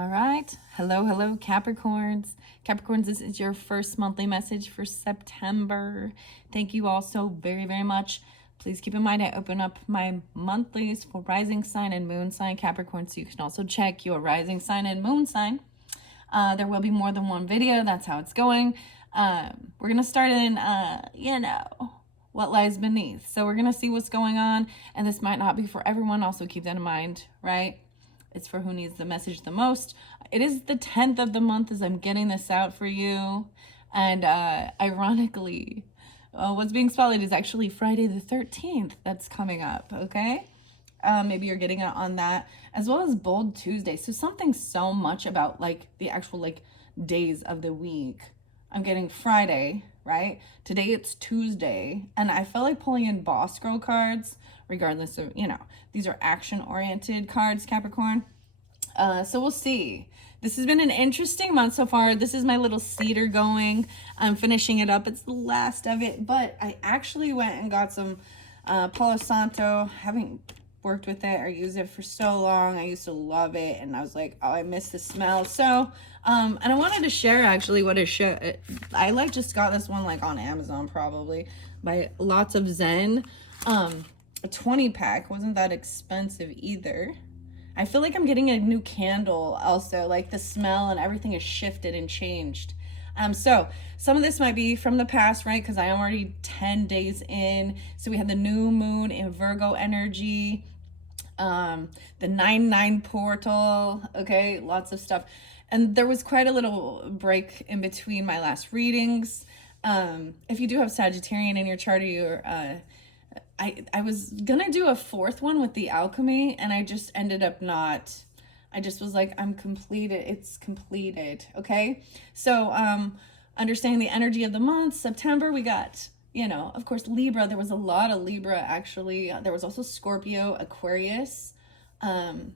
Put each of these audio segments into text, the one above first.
All right. Hello, Capricorns. Capricorns, this is your first monthly message for September. Thank you all so very much. Please keep in mind I open up my monthlies for rising sign and moon sign Capricorn, so you can also check your rising sign and moon sign. There will be more than one video. That's how it's going. We're going to start in, what lies beneath. So we're going to see what's going on, and this might not be for everyone. Also keep that in mind, right? It's for who needs the message the most. It is the 10th of the month as I'm getting this out for you. And ironically, what's being spotlighted is actually Friday the 13th that's coming up, okay? Maybe you're getting it on that, as well as Bold Tuesday. So something so much about like the actual like days of the week. I'm getting Friday, right? Today it's Tuesday, and I felt like pulling in Boss Girl cards, regardless of, these are action-oriented cards, Capricorn. So we'll see. This has been an interesting month so far. This is my little cedar going. I'm finishing it up. It's the last of it, but I actually went and got some Palo Santo. Haven't worked with it or used it for so long. I used to love it, and I was like, oh, I miss the smell. So and I wanted to share actually what I just got this one like on Amazon, probably by Lots of Zen. A 20 pack wasn't that expensive either. I feel like I'm getting a new candle also, like the smell and everything has shifted and changed. So some of this might be from the past, right? Because I am already 10 days in. So we had the new moon in Virgo energy, the 9/9 portal, okay, lots of stuff. And there was quite a little break in between my last readings. If you do have Sagittarian in your chart, or you're, I was gonna do a fourth one with the alchemy, and I just ended up not. I just was like, I'm completed. It's completed. Okay. So, understanding the energy of the month, September, we got, of course, Libra. There was a lot of Libra, actually. There was also Scorpio, Aquarius. And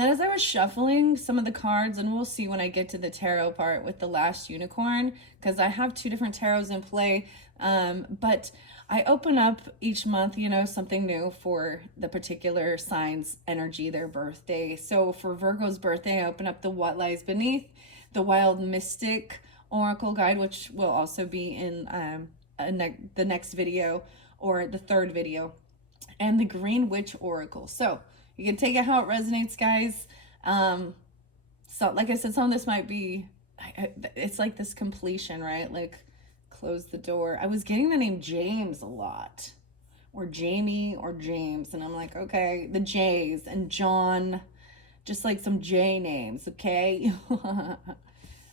then as I was shuffling some of the cards, and we'll see when I get to the tarot part with the last unicorn, because I have two different tarots in play. But I open up each month, something new for the particular sign's energy, their birthday. So for Virgo's birthday, I open up the What Lies Beneath, the Wild Mystic Oracle Guide, which will also be in the next video or the third video, and the Green Witch Oracle. So you can take it how it resonates, guys. So like I said, some of this might be, it's like this completion, right? Like, close the door. I was getting the name James a lot, or Jamie or James, and I'm like, okay, the J's, and John, just like some J names, okay?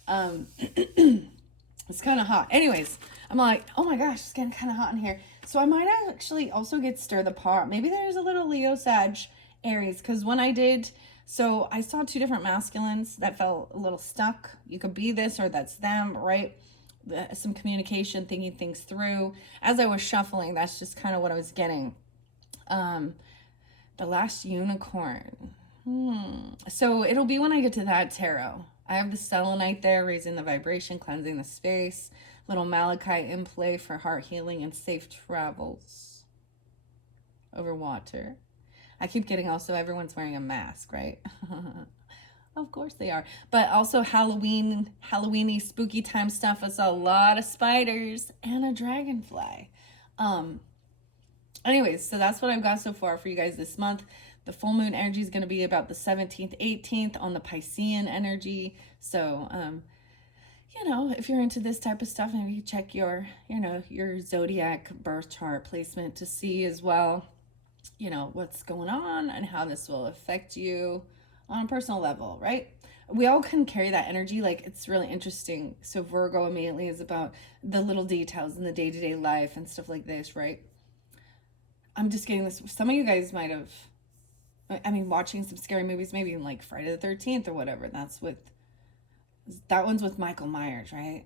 It's kind of hot. Anyways, I'm like, oh my gosh, it's getting kind of hot in here. So I might actually also get Stir the Pot. Maybe there's a little Leo, Sag, Aries, because when I did, so I saw two different masculines that felt a little stuck. You could be this or that's them, right? Some communication, thinking things through. As I was shuffling, that's just kind of what I was getting. The last unicorn. So it'll be when I get to that tarot. I have the selenite there, raising the vibration, cleansing the space. Little malachite in play for heart healing and safe travels over water. I keep getting also everyone's wearing a mask, right? Of course they are. But also Halloweeny, spooky time stuff. I saw a lot of spiders and a dragonfly. Anyways, so that's what I've got so far for you guys this month. The full moon energy is going to be about the 17th, 18th on the Piscean energy. So, if you're into this type of stuff, maybe check your zodiac birth chart placement to see as well, what's going on and how this will affect you on a personal level, right? We all can carry that energy. Like, it's really interesting. So Virgo immediately is about the little details in the day-to-day life and stuff like this, right? I'm just getting this. Some of you guys might have, watching some scary movies, maybe like Friday the 13th or whatever. That one's with Michael Myers, right?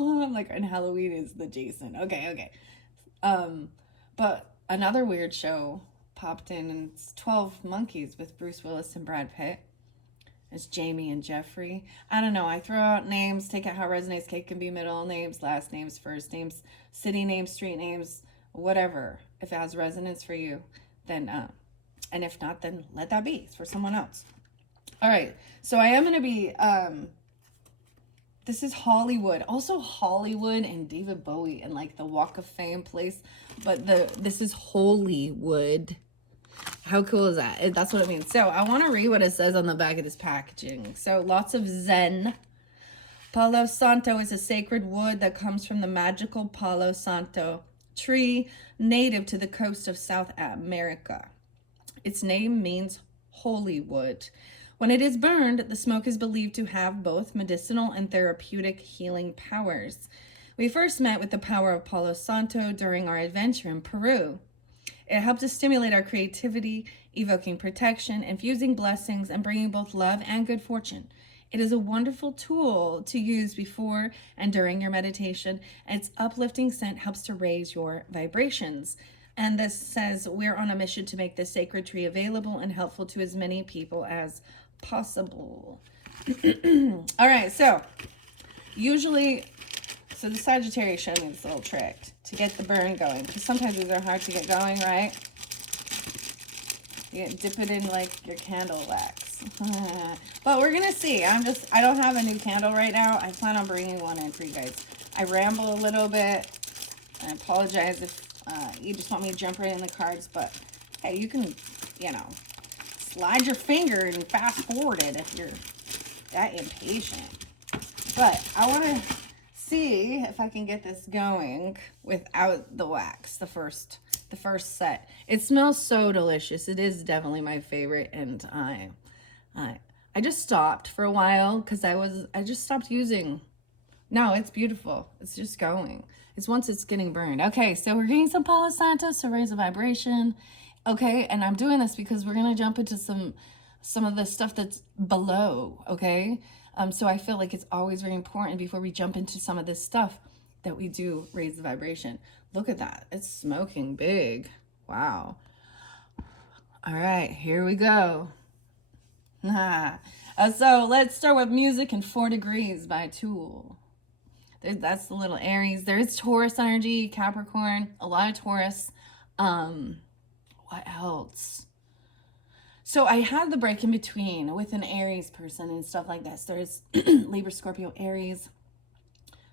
I'm like, and Halloween is the Jason. Okay. But another weird show popped in, and it's 12 Monkeys with Bruce Willis and Brad Pitt. It's Jamie and Jeffrey. I don't know. I throw out names, take it how it resonates. It can be middle names, last names, first names, city names, street names, whatever. If it has resonance for you, then, and if not, then let that be. It's for someone else. All right. So I am going to be, this is Hollywood. Also Hollywood and David Bowie and like the Walk of Fame place. But this is Holywood. How cool is that? That's what it means. So I want to read what it says on the back of this packaging. So lots of Zen. Palo Santo is a sacred wood that comes from the magical Palo Santo tree native to the coast of South America. Its name means holy wood. When it is burned, the smoke is believed to have both medicinal and therapeutic healing powers. We first met with the power of Palo Santo during our adventure in Peru. It helped us stimulate our creativity, evoking protection, infusing blessings, and bringing both love and good fortune. It is a wonderful tool to use before and during your meditation, and its uplifting scent helps to raise your vibrations. And this says, we're on a mission to make this sacred tree available and helpful to as many people as possible. All right, so usually, so the Sagittarius showed me this little trick to get the burn going, because sometimes these are hard to get going, right? You dip it in like your candle wax. But we're gonna see. I don't have a new candle right now. I plan on bringing one in for you guys. I ramble a little bit. I apologize if you just want me to jump right in the cards, but hey, you can, slide your finger and fast forward it if you're that impatient. But I want to see if I can get this going without the wax, the first set. It smells so delicious. It is definitely my favorite, and I just stopped for a while because I just stopped using. No, it's beautiful. It's just going. It's once it's getting burned. Okay, so we're getting some Palo Santo to raise the vibration. Okay, and I'm doing this because we're gonna jump into some of the stuff that's below. Okay, so I feel like it's always very important before we jump into some of this stuff that we do raise the vibration. Look at that. It's smoking big. Wow. All right, here we go. So let's start with Music in 4 Degrees by Tool. That's the little Aries. There is Taurus energy, Capricorn, a lot of Taurus. What else? So I had the break in between with an Aries person and stuff like this. There's Libra, Scorpio, Aries.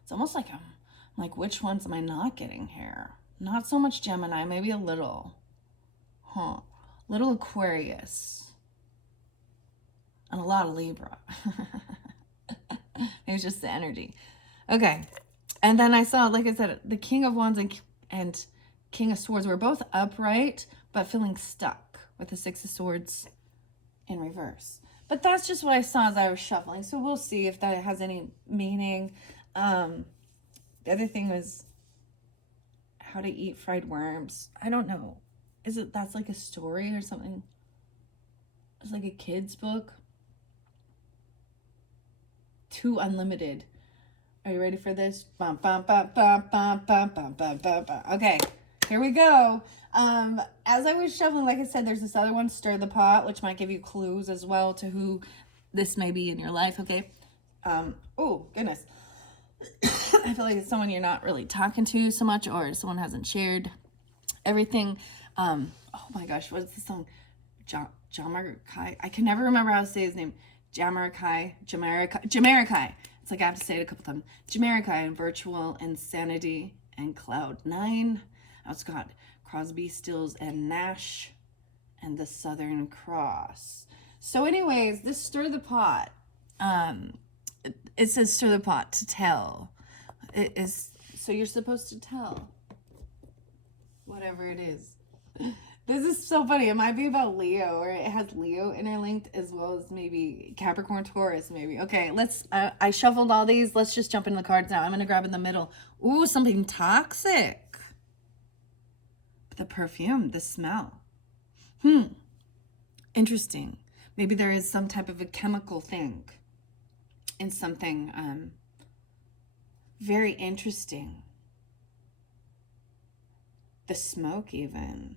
It's almost like I'm like, which ones am I not getting here? Not so much Gemini, maybe a little. Little Aquarius. And a lot of Libra. It was just the energy. Okay. And then I saw, like I said, the King of Wands and King of Swords were both upright, but feeling stuck with the Six of Swords in reverse. But that's just what I saw as I was shuffling. So we'll see if that has any meaning. The other thing was how to eat fried worms. I don't know. That's like a story or something? It's like a kid's book. Too Unlimited. Are you ready for this? Bum, bum, bum, bum, bum, bum, bum, bum, bum, bum. Okay, here we go. As I was shuffling, like I said, there's this other one, Stir the Pot, which might give you clues as well to who this may be in your life, okay? Oh, goodness. I feel like it's someone you're not really talking to so much, or someone hasn't shared everything. Oh my gosh, what is the song? Jamarikai. I can never remember how to say his name. Jamarikai. It's like I have to say it a couple times. Jamarikai and Virtual Insanity and Cloud 9. It's got Crosby, Stills, and Nash and the Southern Cross. So anyways, this Stir the Pot, it says stir the pot to tell. It is, so you're supposed to tell whatever it is. This is so funny. It might be about Leo, or it has Leo interlinked as well as maybe Capricorn, Taurus, maybe. Okay, I shuffled all these. Let's just jump into the cards now. I'm going to grab in the middle. Ooh, something toxic. The perfume, the smell. Interesting. Maybe there is some type of a chemical thing in something very interesting. The smoke even.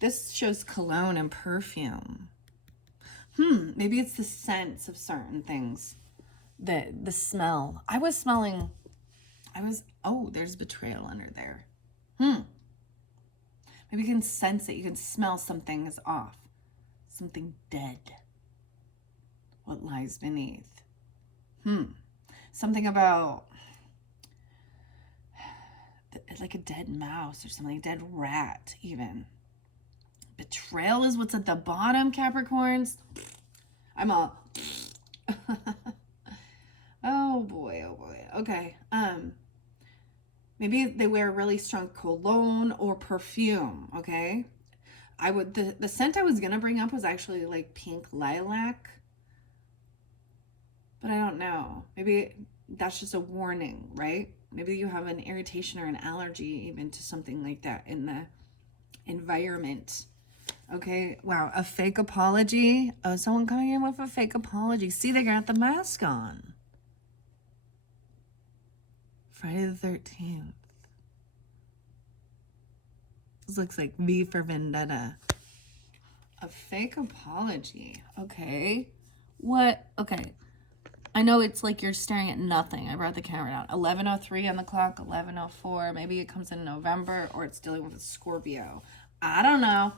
This shows cologne and perfume. Maybe it's the scents of certain things. The smell. Oh, there's betrayal under there. Maybe you can sense it. You can smell something is off. Something dead. what lies beneath. Something about like a dead mouse or something, dead rat even. Betrayal is what's at the bottom, Capricorns. I'm all oh boy. Okay. Maybe they wear really strong cologne or perfume, okay? The scent I was gonna bring up was actually like pink lilac. But I don't know. Maybe that's just a warning, right? Maybe you have an irritation or an allergy even to something like that in the environment. Okay, wow, a fake apology. Oh, someone coming in with a fake apology. See, they got the mask on. Friday the 13th. This looks like V for Vendetta. A fake apology. Okay. What? Okay. I know it's like you're staring at nothing. I brought the camera down. 11:03 on the clock, 11:04. Maybe it comes in November or it's dealing with a Scorpio. I don't know.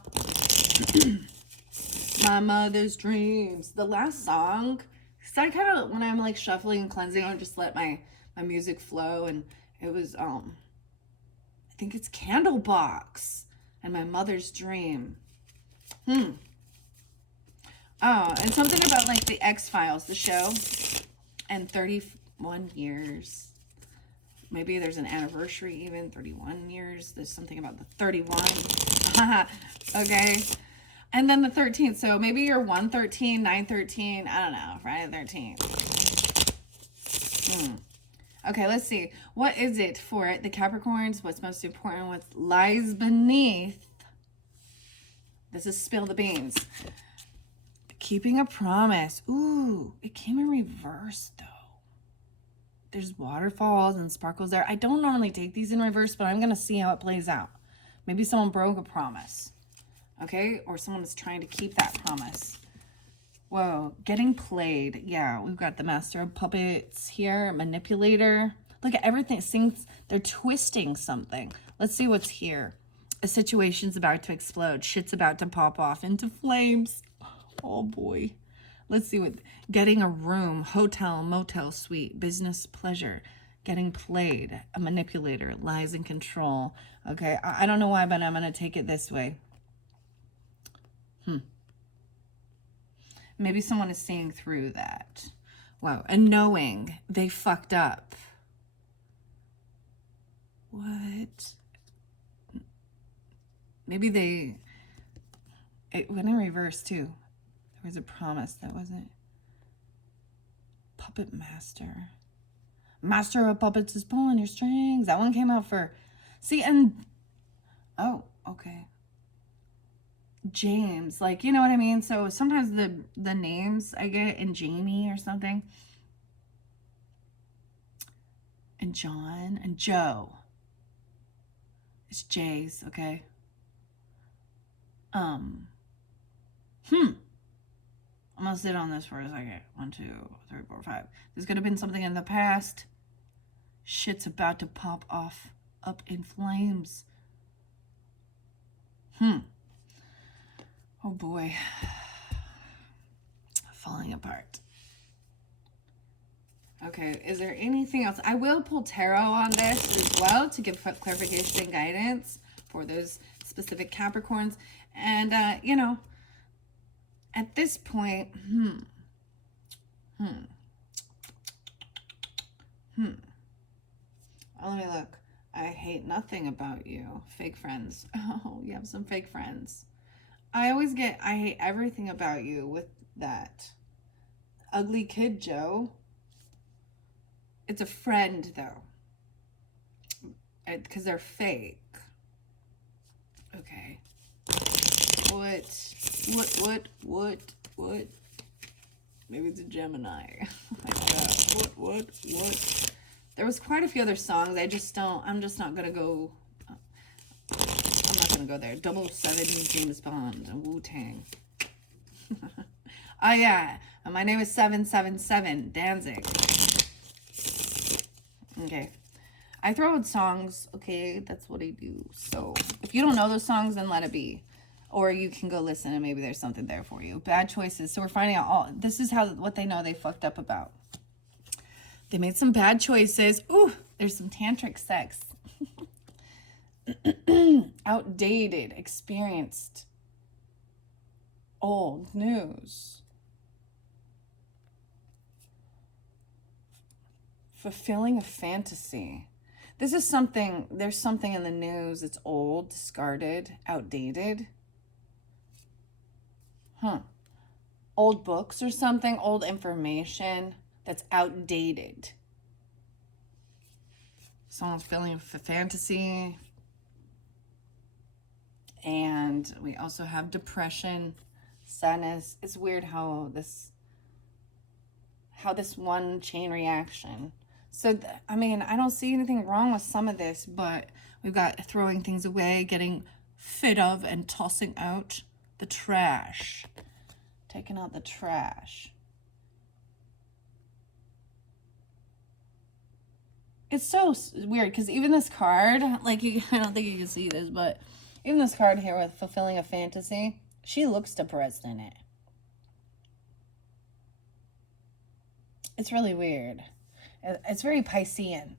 My mother's dreams. The last song. So I kind of, when I'm like shuffling and cleansing, I just let my music flow. And it was, I think it's Candlebox and My Mother's Dream. Oh, and something about like the X-Files, the show, and 31 years. Maybe there's an anniversary even, 31 years. There's something about the 31. Okay. And then the 13th. So maybe you're 113, 913. I don't know. Friday the 13th. Okay, let's see. What is it for the Capricorns? What's most important? What lies beneath? This is spill the beans. Keeping a promise. Ooh, it came in reverse though. There's waterfalls and sparkles there. I don't normally take these in reverse, but I'm going to see how it plays out. Maybe someone broke a promise. Okay? Or someone is trying to keep that promise. Whoa. Getting played. Yeah, we've got the Master of Puppets here. Manipulator. Look at everything. They're twisting something. Let's see what's here. A situation's about to explode. Shit's about to pop off into flames. Oh, boy. Let's see what... Getting a room, hotel, motel, suite, business, pleasure, getting played, a manipulator, lies and control. Okay, I don't know why, but I'm going to take it this way. Maybe someone is seeing through that. Wow, and knowing they fucked up. What? Maybe they... It went in reverse, too. There was a promise that wasn't... Puppet Master. Master of Puppets is pulling your strings. That one came out for... See, and... Oh, okay. James. Like, you know what I mean? So sometimes the names I get in Jamie or something. And John and Joe. It's J's, okay? I'm gonna sit on this for a second. 1, 2, 3, 4, 5. There's gonna have been something in the past. Shit's about to pop off up in flames. Oh boy. Falling apart. Okay, is there anything else? I will pull tarot on this as well to give clarification and guidance for those specific Capricorns. And, you know, at this point, let me look. I hate nothing about you. Fake friends. Oh, you have some fake friends. I hate everything about you with that. Ugly kid Joe. It's a friend, though. Because they're fake. Okay. What? Maybe it's a Gemini. What? There was quite a few other songs. I'm just not going to go. I'm not going to go there. 007 James Bond and Wu-Tang. Oh, yeah. My name is 777 Danzig. Okay. I throw out songs. Okay. That's what I do. So if you don't know those songs, then let it be. Or you can go listen and maybe there's something there for you. Bad choices. So we're finding out all, this is how, what they know they fucked up about. They made some bad choices. Ooh, there's some tantric sex. Outdated, experienced, old news. Fulfilling a fantasy. This is something, there's something in the news that's old, discarded, outdated. Old books or something, old information that's outdated. Someone's feeling a fantasy. And we also have depression, sadness. It's weird how this one chain reaction. So, I mean, I don't see anything wrong with some of this, but we've got throwing things away, getting rid of and tossing out the trash. Taking out the trash. It's so weird because even this card, like, I don't think you can see this, but even this card here with fulfilling a fantasy, she looks depressed in it. It's really weird. It's very Piscean.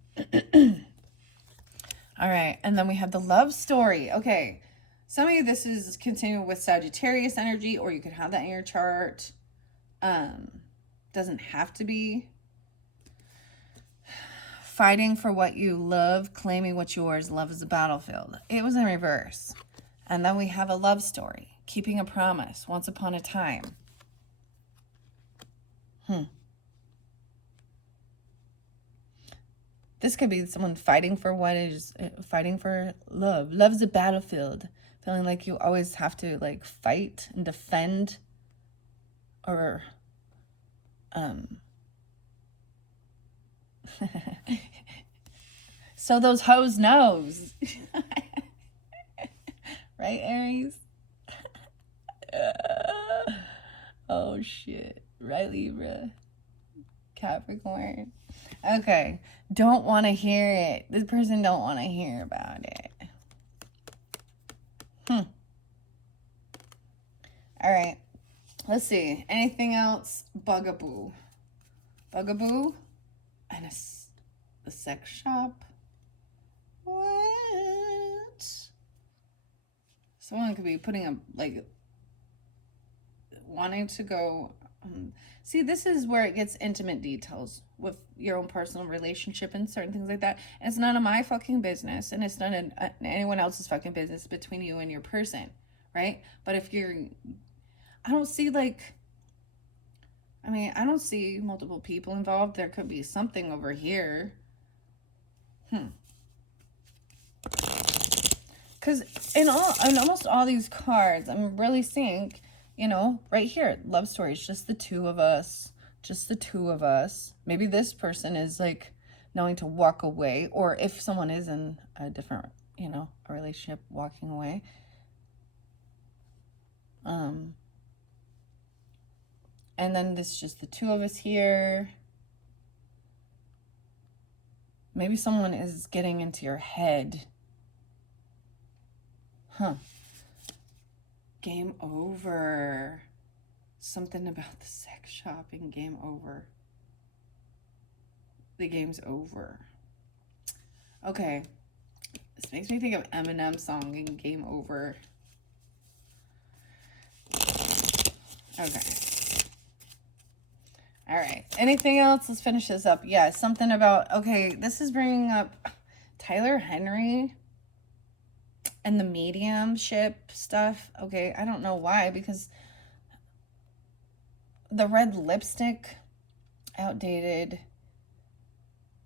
All right, and then we have the love story. Okay, some of you, this is continuing with Sagittarius energy, or you could have that in your chart. Doesn't have to be. Fighting for what you love, claiming what's yours, love is a battlefield. It was in reverse. And then we have a love story, keeping a promise, once upon a time. This could be someone fighting for what is, fighting for love. Love's a battlefield. Feeling like you always have to like fight and defend, or so those hoes knows. Right, Aries? Oh shit. Right, Libra? Capricorn? Okay. Don't want to hear it. This person don't want to hear about it. All right. Let's see. Anything else? Bugaboo. Bugaboo? And a sex shop? What? Someone could be putting a, like, wanting to go. See, this is where it gets intimate details with your own personal relationship and certain things like that. And it's none of my fucking business, and it's none of anyone else's fucking business between you and your person, right? But if you're, I don't see like, I mean, I don't see multiple people involved. There could be something over here. Because in almost all these cards, I'm really seeing, you know, right here, love stories, just the two of us. Just the two of us. Maybe this person is like knowing to walk away, or if someone is in a different, you know, a relationship, walking away. And then this is just the two of us here. Maybe someone is getting into your head. Game over. Something about the sex shopping. Game over. The game's over. Okay. This makes me think of Eminem's song in Game Over. Okay. All right. Anything else? Let's finish this up. Yeah, something about, okay, this is bringing up Tyler Henry and the mediumship stuff. Okay, I don't know why, because the red lipstick, outdated,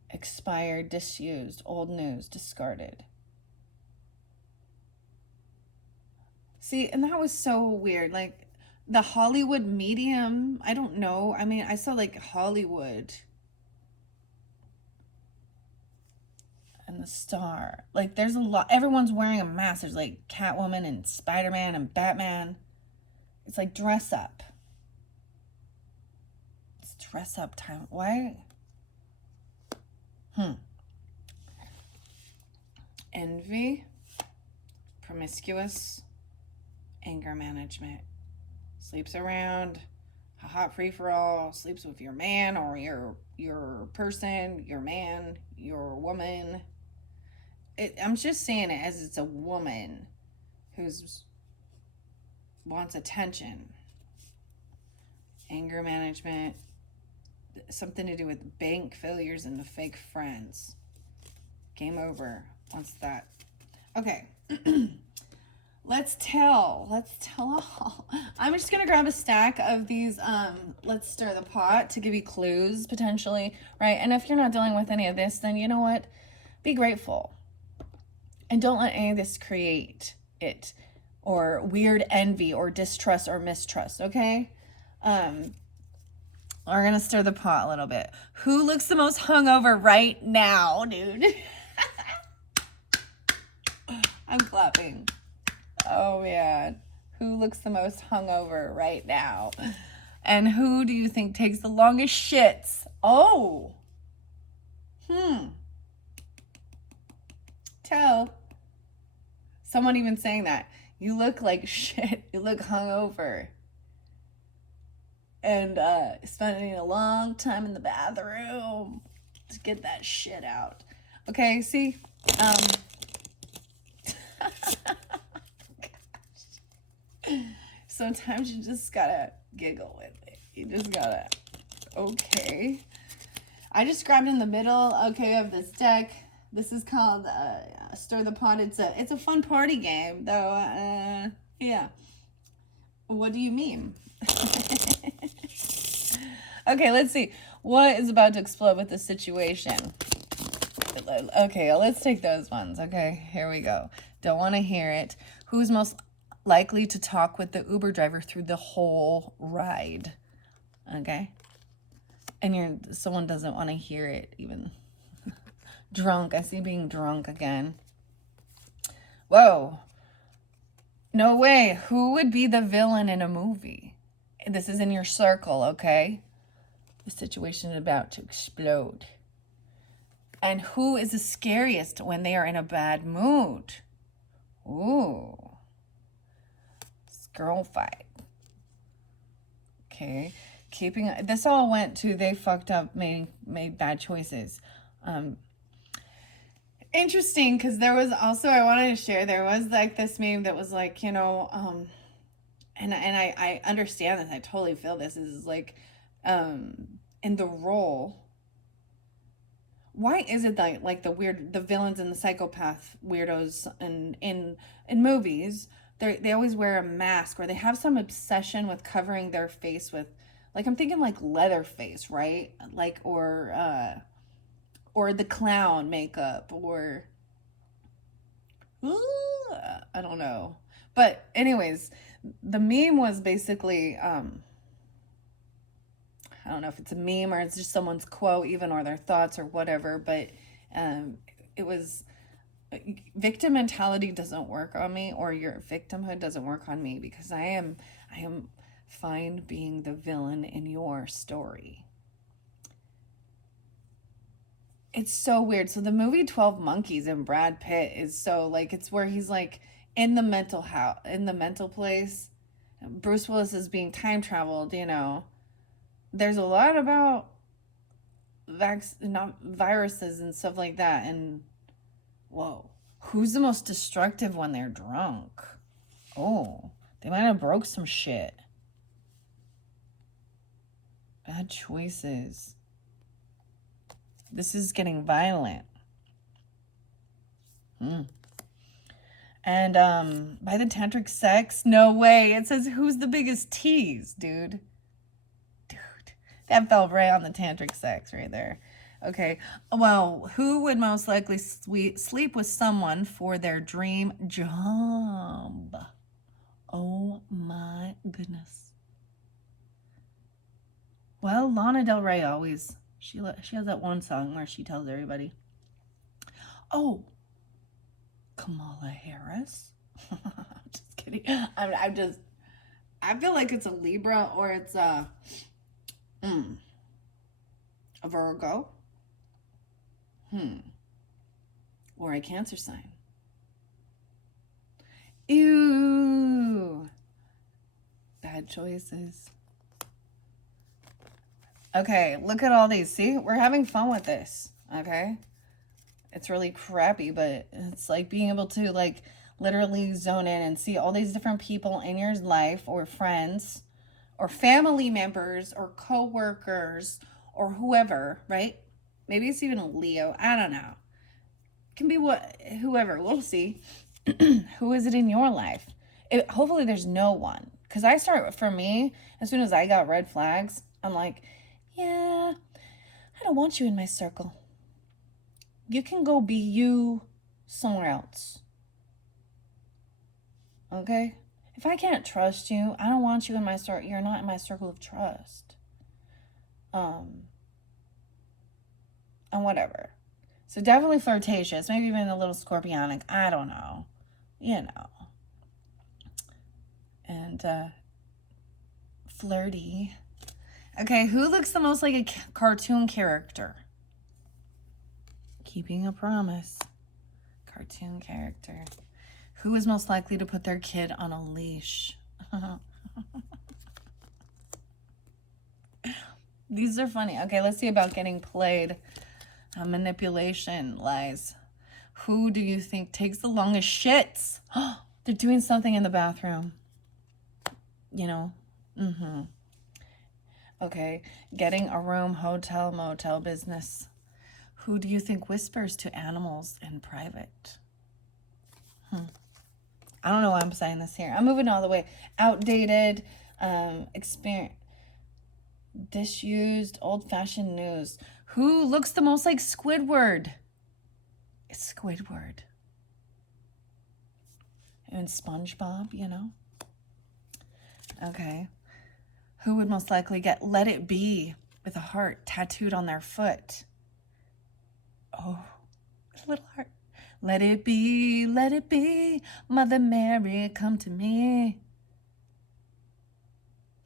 expired, disused, old news, discarded. See, and that was so weird. Like, the Hollywood medium, I don't know. I mean, I saw like Hollywood and the star. Like, there's a lot. Everyone's wearing a mask. There's like Catwoman and Spider-Man and Batman. It's like dress up. It's dress up time. Why? Envy. Promiscuous. Anger management. Sleeps around, a hot free-for-all, sleeps with your man or your person, your man, your woman. I'm just saying it as it's a woman who's wants attention. Anger management, something to do with bank failures and the fake friends. Game over. Wants that. Okay. Let's tell all. I'm just gonna grab a stack of these let's stir the pot to give you clues potentially, right? And if you're not dealing with any of this, then you know what? Be grateful. And don't let any of this create it or weird envy or distrust or mistrust, okay? We're gonna stir the pot a little bit. Who looks the most hungover right now, dude? I'm clapping. Oh man, who looks the most hungover right now? And who do you think takes the longest shits? Oh. Tell. Someone even saying that. You look like shit. You look hungover. And spending a long time in the bathroom to get that shit out. Okay, see? Sometimes you just gotta giggle with it. You just gotta, okay. I just grabbed in the middle, okay, of this deck. This is called Stir the Pot. It's a fun party game, though. Yeah. What do you mean? Okay, let's see. What is about to explode with this situation? Okay, let's take those ones. Okay, here we go. Don't want to hear it. Who's most likely to talk with the Uber driver through the whole ride? Okay. And someone doesn't want to hear it even. Drunk. I see being drunk again. Whoa. No way. Who would be the villain in a movie? This is in your circle, okay? The situation is about to explode. And who is the scariest when they are in a bad mood? Ooh. Girl fight. Okay. This all went to they fucked up, made bad choices. Interesting, because there was also, I wanted to share, there was like this meme that was like, you know, and I understand this, I totally feel this, is like, in the role, why is it that like the villains and the psychopath weirdos in movies, they always wear a mask, or they have some obsession with covering their face with, like, I'm thinking like Leatherface, right? Like, or the clown makeup, or I don't know. But anyways, the meme was basically, I don't know if it's a meme or it's just someone's quote even, or their thoughts or whatever, but it was, victim mentality doesn't work on me, or your victimhood doesn't work on me, because I am fine being the villain in your story. It's so weird. So the movie 12 Monkeys and Brad Pitt is so, like, it's where he's like in the mental place. Bruce Willis is being time traveled, you know. There's a lot about viruses and stuff like that. And whoa, who's the most destructive when they're drunk? Oh, they might have broke some shit. Bad choices. This is getting violent. And by the tantric sex, no way. It says who's the biggest tease, dude. That fell right on the tantric sex right there. Okay. Well, who would most likely sleep with someone for their dream job? Oh my goodness. Well, Lana Del Rey always. She has that one song where she tells everybody. Oh, Kamala Harris. Just kidding. I feel like it's a Libra, or it's a Virgo. Or a Cancer sign. Ew. bad choices. Okay, look at all these. See, we're having fun with this, okay? It's really crappy, but it's like being able to like literally zone in and see all these different people in your life or friends or family members or co-workers or whoever, right? Maybe it's even a Leo. I don't know. It can be whoever. We'll see. Who is it in your life? Hopefully there's no one. Because for me, as soon as I got red flags, I'm like, yeah, I don't want you in my circle. You can go be you somewhere else. Okay? If I can't trust you, I don't want you in my circle. You're not in my circle of trust. And whatever. So definitely flirtatious. Maybe even a little scorpionic. I don't know. You know. And flirty. Okay, who looks the most like a cartoon character? Keeping a promise. Cartoon character. Who is most likely to put their kid on a leash? These are funny. Okay, let's see about getting played. Manipulation, lies. Who do you think takes the longest shits? They're doing something in the bathroom. You know? Okay, getting a room, hotel, motel business. Who do you think whispers to animals in private? I don't know why I'm saying this here. I'm moving all the way. Outdated, experience, disused, old-fashioned news. Who looks the most like Squidward? It's Squidward. And SpongeBob, you know? Okay. Who would most likely get Let It Be with a heart tattooed on their foot? Oh, a little heart. Let it be, Mother Mary, come to me.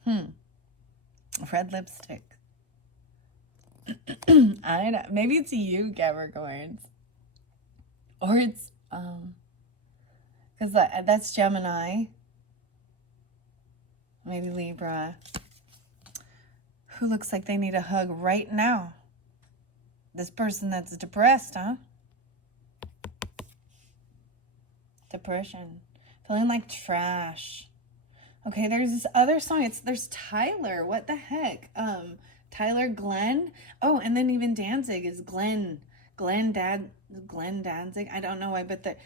Red lipstick. I know. Maybe it's you, Capricorns. Or it's, because that's Gemini. Maybe Libra. Who looks like they need a hug right now? This person that's depressed, huh? Depression. Feeling like trash. Okay, there's this other song. There's Tyler. What the heck? Tyler Glenn. Oh, and then even Danzig is Glenn Danzig. I don't know why, but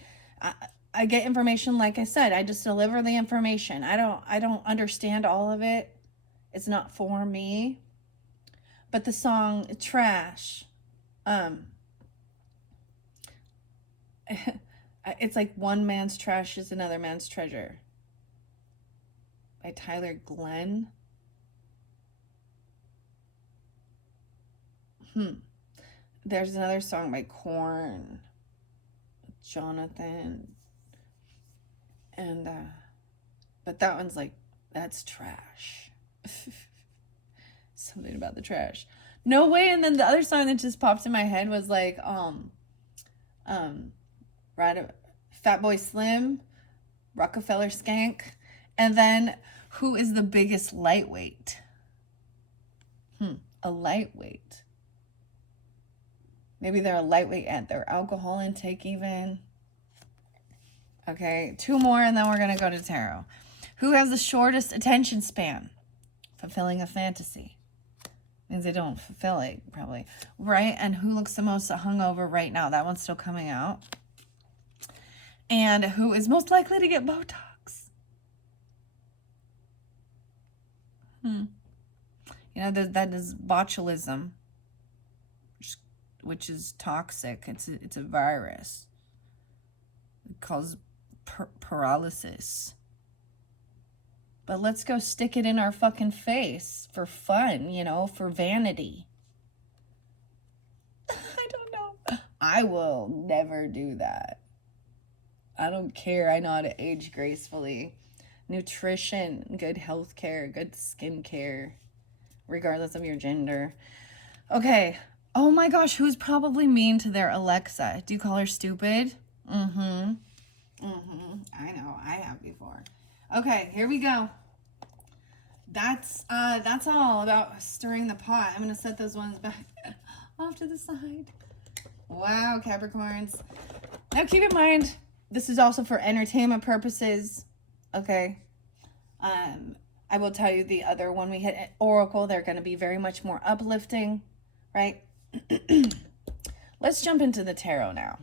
I get information, like I said. I just deliver the information. I don't understand all of it. It's not for me. But the song Trash. It's like one man's trash is another man's treasure. By Tyler Glenn. There's another song by Korn. Jonathan. And but that one's like, that's trash. Something about the trash. No way. And then the other song that just popped in my head was like Fatboy Slim, Rockefeller Skank, and then who is the biggest lightweight? A lightweight. Maybe they're a lightweight at their alcohol intake even. Okay, 2 more and then we're going to go to tarot. Who has the shortest attention span? Fulfilling a fantasy. Means they don't fulfill it, probably. Right? And who looks the most hungover right now? That one's still coming out. And who is most likely to get Botox? You know, that is botulism, which is toxic. It's a virus. It causes paralysis. But let's go stick it in our fucking face for fun, you know, for vanity. I don't know. I will never do that. I don't care. I know how to age gracefully. Nutrition, good health care, good skin care, regardless of your gender. Okay. Oh my gosh, who's probably mean to their Alexa? Do you call her stupid? I know, I have before. Okay, here we go. that's all about stirring the pot. I'm gonna set those ones back off to the side. Wow, Capricorns. Now keep in mind, this is also for entertainment purposes. Okay. I will tell you the other one we hit Oracle, they're gonna be very much more uplifting, right? Let's jump into the tarot now.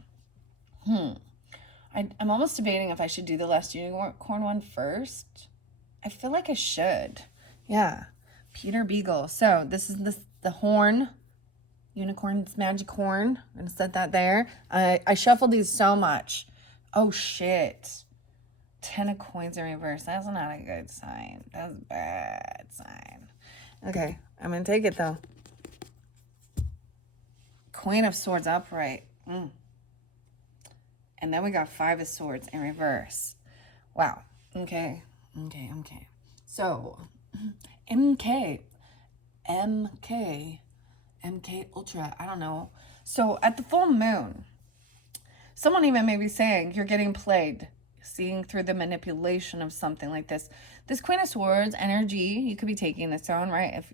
I'm almost debating if I should do the last unicorn one first. I feel like I should. Yeah. Peter Beagle. So this is the horn. Unicorn's magic horn. I'm going to set that there. I shuffled these so much. Oh, shit. 10 of coins in reverse. That's not a good sign. That's a bad sign. Okay. I'm going to take it, though. Queen of Swords upright. And then we got 5 of Swords in reverse. Wow. Okay. So, MK Ultra, I don't know. So at the full moon, someone even may be saying you're getting played, seeing through the manipulation of something like this. This Queen of Swords energy, you could be taking this on, right? If,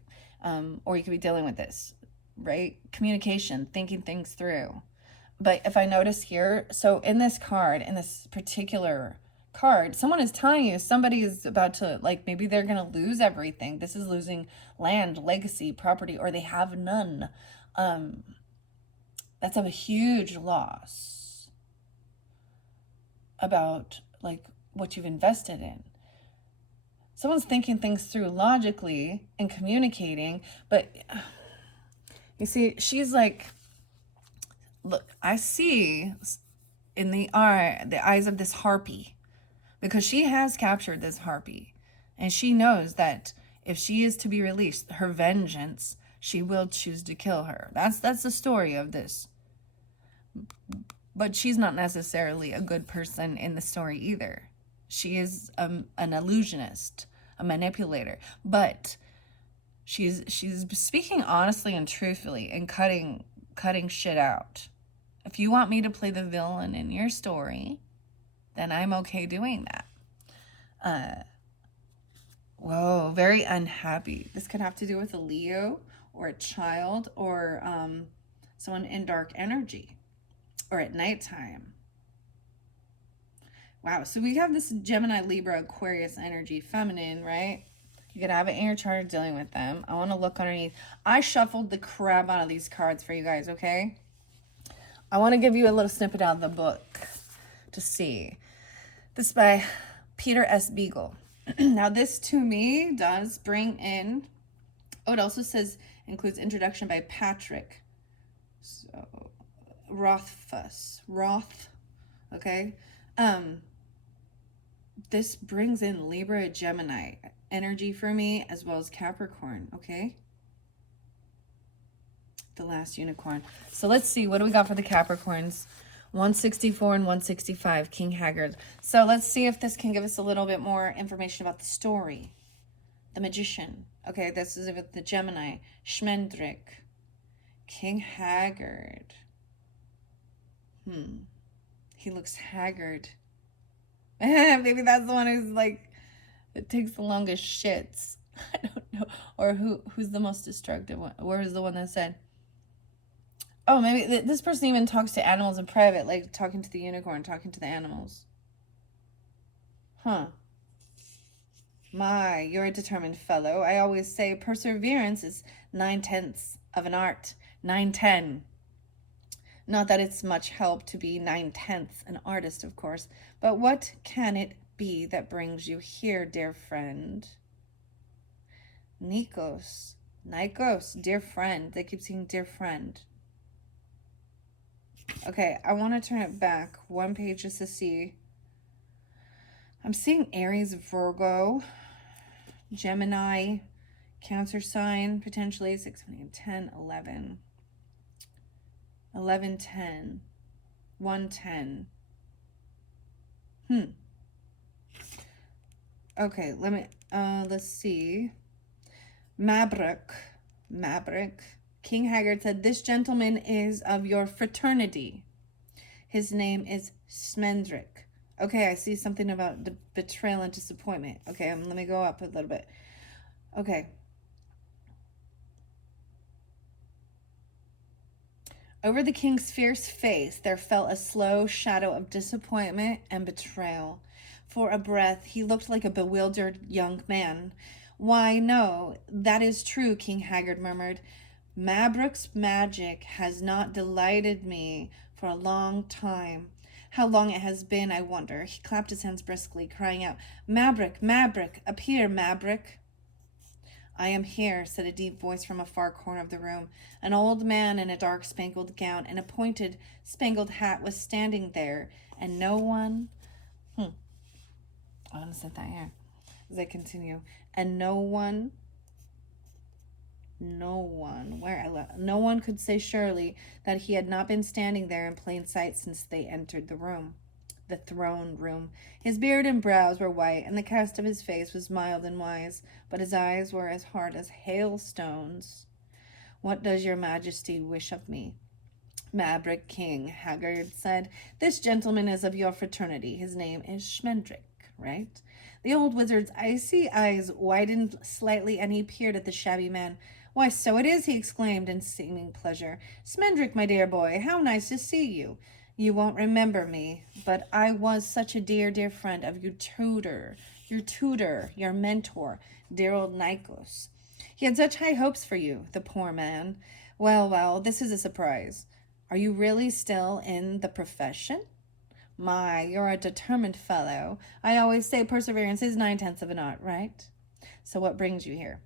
or you could be dealing with this, right? Communication, thinking things through. But if I notice here, so in this card, in this particular card, someone is telling you somebody is about to, like, maybe they're going to lose everything. This is losing land, legacy, property, or they have none. That's a huge loss about, like, what you've invested in. Someone's thinking things through logically and communicating, but you see, she's like, look, I see in the eyes of this harpy, because she has captured this harpy, and she knows that if she is to be released, her vengeance, she will choose to kill her. That's the story of this. But she's not necessarily a good person in the story either. She is an illusionist, a manipulator, but she's speaking honestly and truthfully and cutting shit out. If you want me to play the villain in your story, then I'm okay doing that. Whoa, very unhappy. This could have to do with a Leo or a child or someone in dark energy or at nighttime. Wow, so we have this Gemini, Libra, Aquarius energy, feminine, right? You could have it in your chart dealing with them. I want to look underneath. I shuffled the crap out of these cards for you guys, okay? I want to give you a little snippet out of the book to see. This is by Peter S. Beagle. Now, this to me does bring in, it also says, includes introduction by Patrick. So, Roth, okay? This brings in Libra, Gemini energy for me, as well as Capricorn, okay? The last unicorn. So let's see, what do we got for the Capricorns? 164 and 165, King Haggard. So let's see if this can give us a little bit more information about the story. The Magician. Okay, this is with the Gemini. Schmendrick. King Haggard. He looks haggard. Maybe that's the one who's like, it takes the longest shits. I don't know. Or who's the most destructive one? Where is the one that said, oh, maybe this person even talks to animals in private, like talking to the unicorn, talking to the animals. Huh. My, you're a determined fellow. I always say perseverance is 9/10 of an art. 9/10. Not that it's much help to be 9/10 an artist, of course, but what can it be that brings you here, dear friend? Nikos, dear friend. They keep saying dear friend. Okay, I want to turn it back one page just to see. I'm seeing Aries, Virgo, Gemini, Cancer sign, potentially 6, 7, 8, 10, 11. 11, 10. 1, 10. Okay, let's see. Maverick. King Haggard said, this gentleman is of your fraternity. His name is Smendrick. Okay, I see something about the betrayal and disappointment. Okay, let me go up a little bit. Okay. Over the king's fierce face there fell a slow shadow of disappointment and betrayal. For a breath he looked like a bewildered young man. "Why, no, that is true," King Haggard murmured. "Mabrook's magic has not delighted me for a long time. How long it has been, I wonder." He clapped his hands briskly, crying out, "Mabrook, Mabrook, appear, Mabrook." "I am here," said a deep voice from a far corner of the room. An old man in a dark spangled gown and a pointed spangled hat was standing there, and no one... I'm going to set that here as I continue. And no one could say surely that he had not been standing there in plain sight since they entered the throne room. His beard and brows were white, and the cast of his face was mild and wise, but his eyes were as hard as hailstones. "What does your majesty wish of me?" Mabrook King Haggard said. "This gentleman is of your fraternity. His name is Schmendrick, right?" The old wizard's icy eyes widened slightly, and he peered at the shabby man. "Why, so it is," he exclaimed in seeming pleasure. "Smendrick, my dear boy, how nice to see you. You won't remember me, but I was such a dear, dear friend of your tutor, your mentor, dear old Nikos. He had such high hopes for you, the poor man. Well, well, this is a surprise. Are you really still in the profession? My, you're a determined fellow. I always say perseverance is 9/10 of an art, right? So what brings you here?"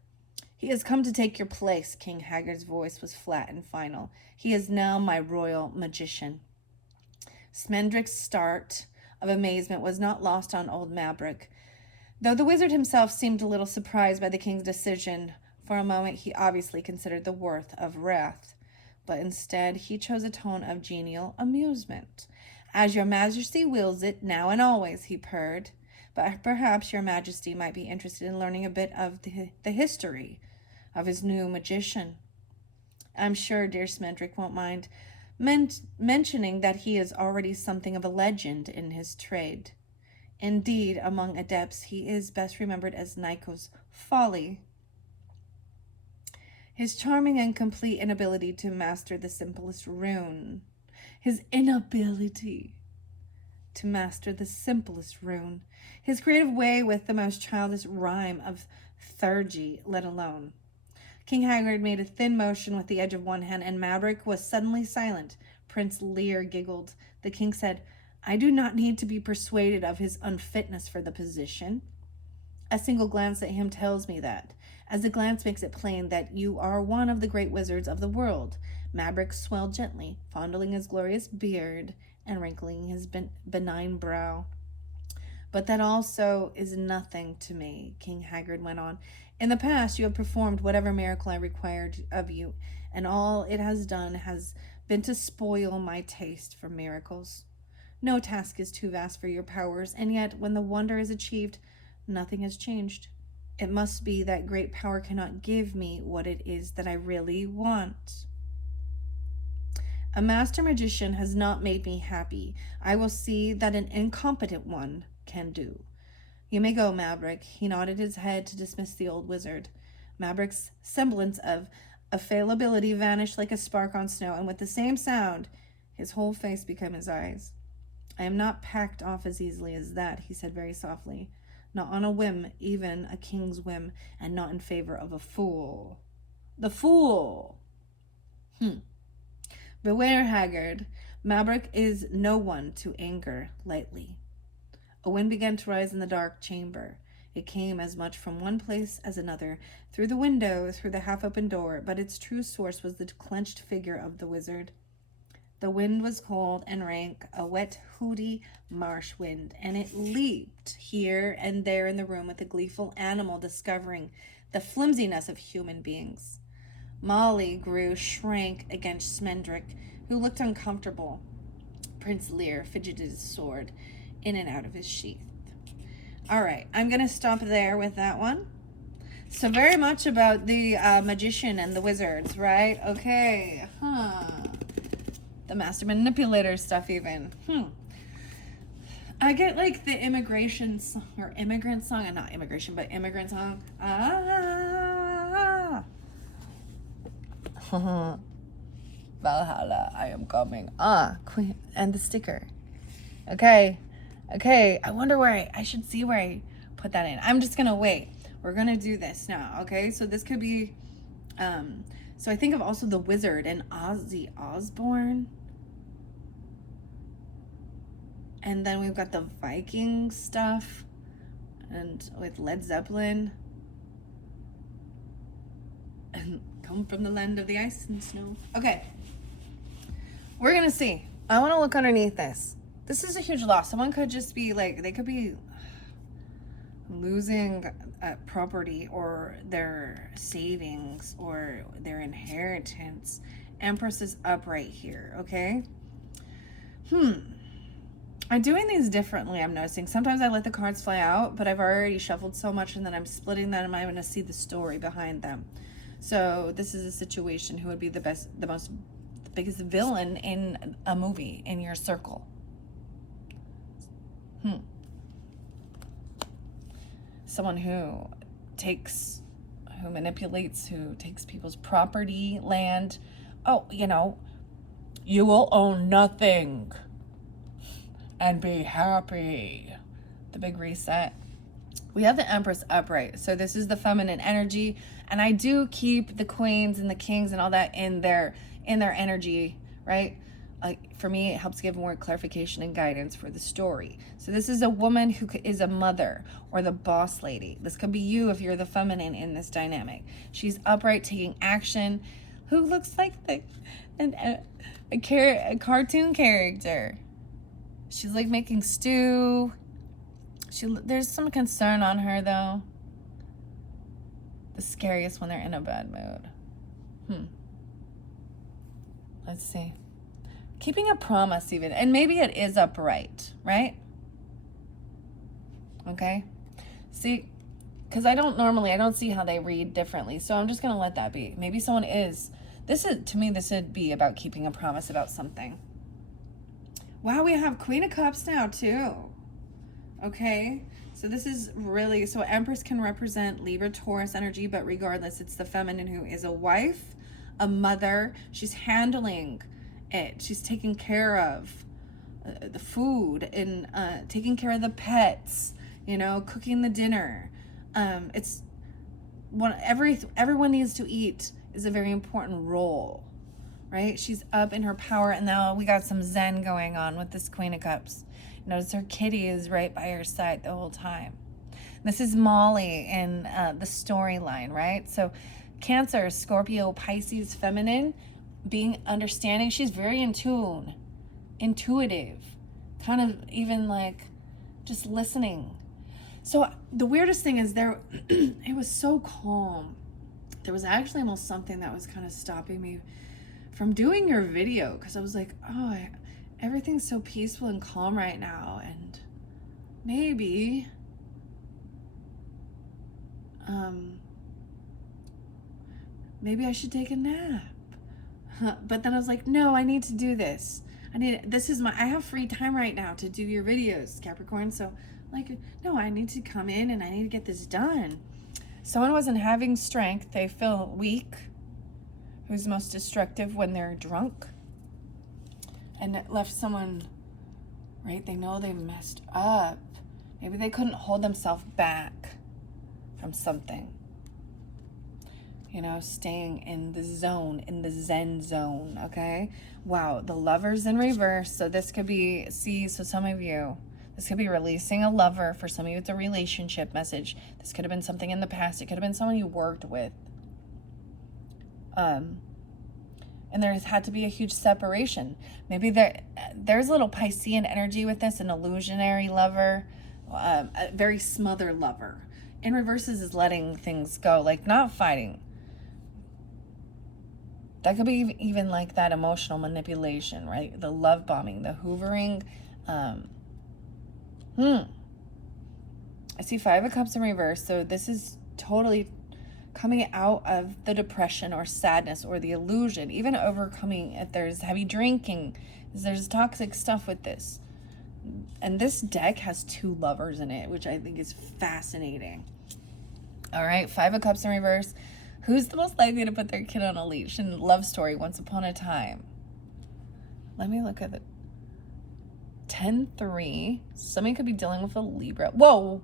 "He has come to take your place." King Haggard's voice was flat and final. "He is now my royal magician." Smendrick's start of amazement was not lost on old Mabrook. Though the wizard himself seemed a little surprised by the king's decision, for a moment he obviously considered the worth of wrath. But instead he chose a tone of genial amusement. "As your majesty wills it, now and always," he purred. "But perhaps your majesty might be interested in learning a bit of the history of his new magician." "I'm sure dear Smendrick won't mind mentioning that he is already something of a legend in his trade. Indeed, among adepts, he is best remembered as Nikos Folly. His charming and complete inability to master the simplest rune. His creative way with the most childish rhyme of theurgy, let alone." King Haggard made a thin motion with the edge of one hand, and Mabrook was suddenly silent. Prince Lear giggled. The king said, "I do not need to be persuaded of his unfitness for the position. A single glance at him tells me that, as the glance makes it plain that you are one of the great wizards of the world." Mabrook swelled gently, fondling his glorious beard and wrinkling his benign brow. "But that also is nothing to me," King Haggard went on. "In the past you have performed whatever miracle I required of you, and all it has done has been to spoil my taste for miracles. No task is too vast for your powers, and yet when the wonder is achieved, nothing has changed. It must be that great power cannot give me what it is that I really want. A master magician has not made me happy. I will see that an incompetent one can do. You may go, Mabrook." He nodded his head to dismiss the old wizard. Mabrook's semblance of affability vanished like a spark on snow, and with the same sound, his whole face became his eyes. "I am not packed off as easily as that," he said very softly. "Not on a whim, even a king's whim, and not in favor of a fool. The fool! Beware, Haggard. Mabrook is no one to anger lightly." A wind began to rise in the dark chamber. It came as much from one place as another, through the window, through the half-open door, but its true source was the clenched figure of the wizard. The wind was cold and rank, a wet, hooty marsh wind, and it leaped here and there in the room with a gleeful animal discovering the flimsiness of human beings. Molly shrank against Smendrick, who looked uncomfortable. Prince Lear fidgeted his sword in and out of his sheath. All right, I'm going to stop there with that one. So very much about the magician and the wizards, right? Okay. The master manipulator stuff even. I get like the immigration song, or immigrant song, not immigration, but immigrant song. Valhalla, I am coming. Queen, and the sticker. Okay. I wonder where I should see where I put that in. I'm just gonna wait. We're gonna do this now, okay? So this could be, so I think of also the Wizard and Ozzy Osbourne. And then we've got the Viking stuff, and with Led Zeppelin. And come from the land of the ice and snow. Okay. We're gonna see. I wanna look underneath this. This is a huge loss. Someone could just be like, they could be losing property or their savings or their inheritance. Empress is upright here, okay? I'm doing these differently, I'm noticing. Sometimes I let the cards fly out, but I've already shuffled so much and then I'm splitting them and I'm gonna see the story behind them. So this is a situation who would be the biggest villain in a movie in your circle. Someone who manipulates, who takes people's property, land. Oh, you will own nothing and be happy. The big reset. We have the Empress upright. So this is the feminine energy. And I do keep the queens and the kings and all that in their energy, right? For me, it helps give more clarification and guidance for the story. So this is a woman who is a mother or the boss lady. This could be you if you're the feminine in this dynamic. She's upright, taking action, who looks like a cartoon character. She's like making stew. There's some concern on her though. The scariest when they're in a bad mood. Let's see. Keeping a promise even. And maybe it is upright, right? Okay. See, because I don't see how they read differently. So I'm just going to let that be. Maybe someone is. To me, this would be about keeping a promise about something. Wow, we have Queen of Cups now too. Okay. So this is really, so Empress can represent Libra, Taurus energy, but regardless, it's the feminine who is a wife, a mother. She's handling it. She's taking care of the food and taking care of the pets, cooking the dinner. It's everyone needs to eat is a very important role, right? She's up in her power, and now we got some zen going on with this Queen of Cups. Notice her kitty is right by her side the whole time. This is Molly in the storyline, right? So Cancer, Scorpio, Pisces, feminine, being understanding. She's very in tune, intuitive, kind of even like just listening. So the weirdest thing is it was so calm. There was actually almost something that was kind of stopping me from doing your video, because I was like, everything's so peaceful and calm right now, and maybe I should take a nap. But then I was like, no, I need to do this. I have free time right now to do your videos, Capricorn. So no, I need to come in and I need to get this done. Someone wasn't having strength. They feel weak. Who's most destructive when they're drunk? And it left someone, right? They know they messed up. Maybe they couldn't hold themselves back from something. Staying in the zone, in the Zen zone, okay? Wow, the Lover's in reverse. So this could be, so some of you, this could be releasing a lover. For some of you, it's a relationship message. This could have been something in the past. It could have been someone you worked with. And there's had to be a huge separation. Maybe there's a little Piscean energy with this, an illusionary lover, a very smothered lover. In reverses is letting things go, like not fighting. That could be even like that emotional manipulation, right? The love bombing, the hoovering. I see 5 of Cups in reverse. So this is totally coming out of the depression or sadness or the illusion, even overcoming if there's heavy drinking, there's toxic stuff with this. And this deck has 2 lovers in it, which I think is fascinating. All right, 5 of Cups in reverse. Who's the most likely to put their kid on a leash in Love Story Once Upon a Time? Let me look at it. 10-3. Somebody could be dealing with a Libra. Whoa!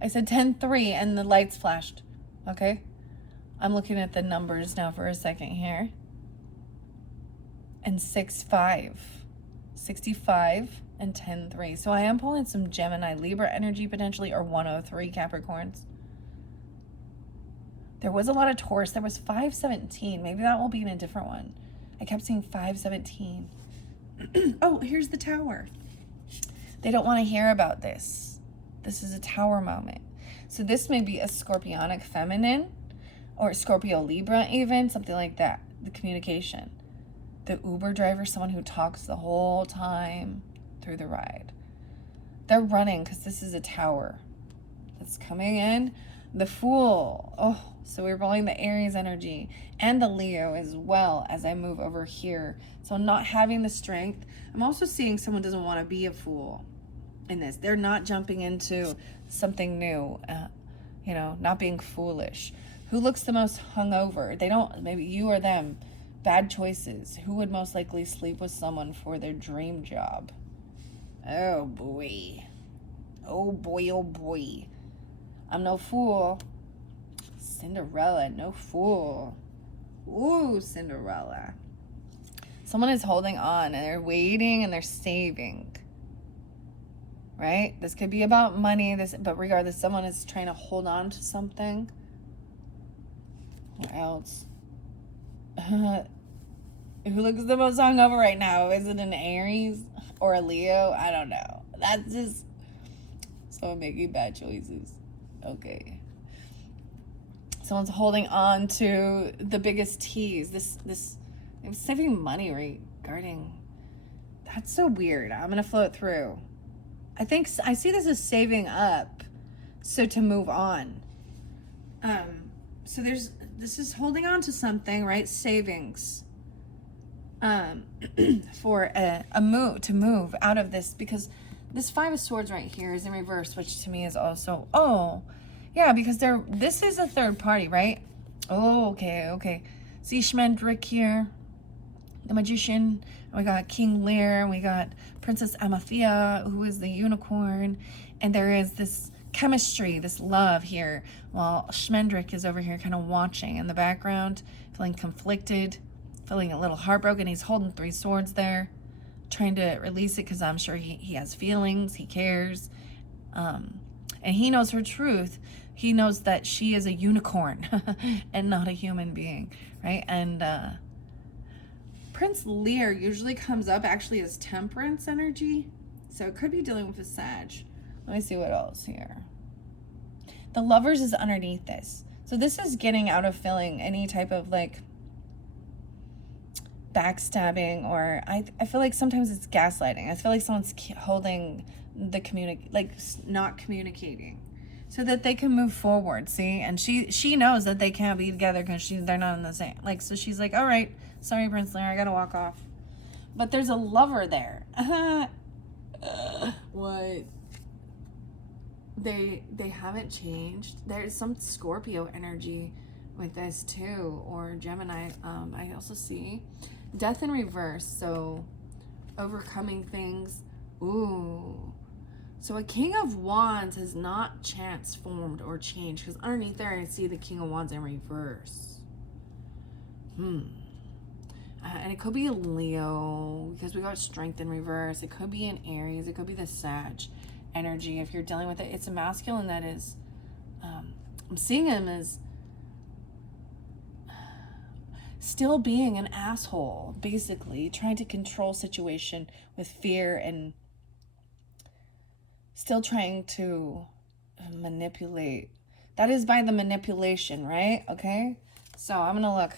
I said 10-3 and the lights flashed. Okay? I'm looking at the numbers now for a second here. And 6-5. 65 and 10-3. So I am pulling some Gemini Libra energy potentially, or 103 Capricorns. There was a lot of Taurus. There was 5-17. Maybe that will be in a different one. I kept seeing 5-17. Oh, here's the Tower. They don't want to hear about this. This is a Tower moment. So this may be a Scorpionic feminine, or Scorpio Libra even, something like that. The communication. The Uber driver, someone who talks the whole time through the ride. They're running because this is a Tower that's coming in. The Fool. Oh, so we're rolling the Aries energy and the Leo as well as I move over here. So not having the strength. I'm also seeing someone doesn't want to be a fool in this. They're not jumping into something new, not being foolish. Who looks the most hungover? They don't, maybe you or them. Bad choices. Who would most likely sleep with someone for their dream job? Oh boy. Oh boy, oh boy. I'm no fool. Cinderella, no fool. Ooh, Cinderella. Someone is holding on and they're waiting and they're saving. Right? This could be about money, but regardless, someone is trying to hold on to something. What else? Who looks the most hungover right now? Is it an Aries or a Leo? I don't know. That's just someone making bad choices. Okay. Someone's holding on to the biggest tease. This I'm saving money regarding. That's so weird. I'm gonna float through. I see this as saving up, so to move on. So this is holding on to something, right? Savings. For a move, to move out of this, because this 5 of Swords right here is in reverse, which to me is also, because this is a third party, right? Oh, okay. See Schmendrick here, the Magician, and we got King Lear, and we got Princess Amathea, who is the unicorn, and there is this chemistry, this love here, while Schmendrick is over here kind of watching in the background, feeling conflicted, feeling a little heartbroken. He's holding 3 swords there, trying to release it because I'm sure he has feelings, he cares, and he knows her truth. He knows that she is a unicorn and not a human being, right? And Prince Lear usually comes up actually as Temperance energy, so it could be dealing with a Sag. Let me see what else here. The Lovers is underneath this. So this is getting out of feeling any type of like backstabbing, or I feel like sometimes it's gaslighting. I feel like someone's holding the not communicating so that they can move forward. See, and she knows that they can't be together because they're not in the same, so she's like, all right, sorry Prince Lear, I gotta walk off. But there's a lover there. What? They haven't changed. There's some Scorpio energy with this too, or Gemini. I also see Death in reverse, so overcoming things. Ooh. So a King of Wands has not transformed or changed, because underneath there I see the King of Wands in reverse. And it could be a Leo, because we got Strength in reverse. It could be an Aries. It could be the Sag energy. If you're dealing with it, it's a masculine that is, I'm seeing him as still being an asshole, basically trying to control situation with fear and still trying to manipulate. That is by the manipulation, right? Okay, so I'm gonna look.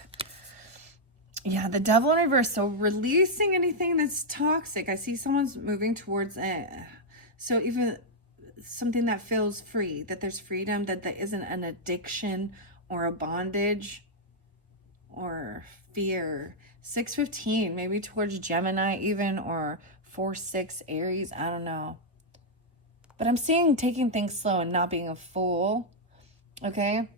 Yeah, the Devil in reverse. So releasing anything that's toxic. I see someone's moving towards it. So even something that feels free, that there's freedom, that there isn't an addiction or a bondage or fear. 6-15, maybe towards Gemini even, or 4-6 Aries, I don't know. But I'm seeing taking things slow and not being a fool, okay?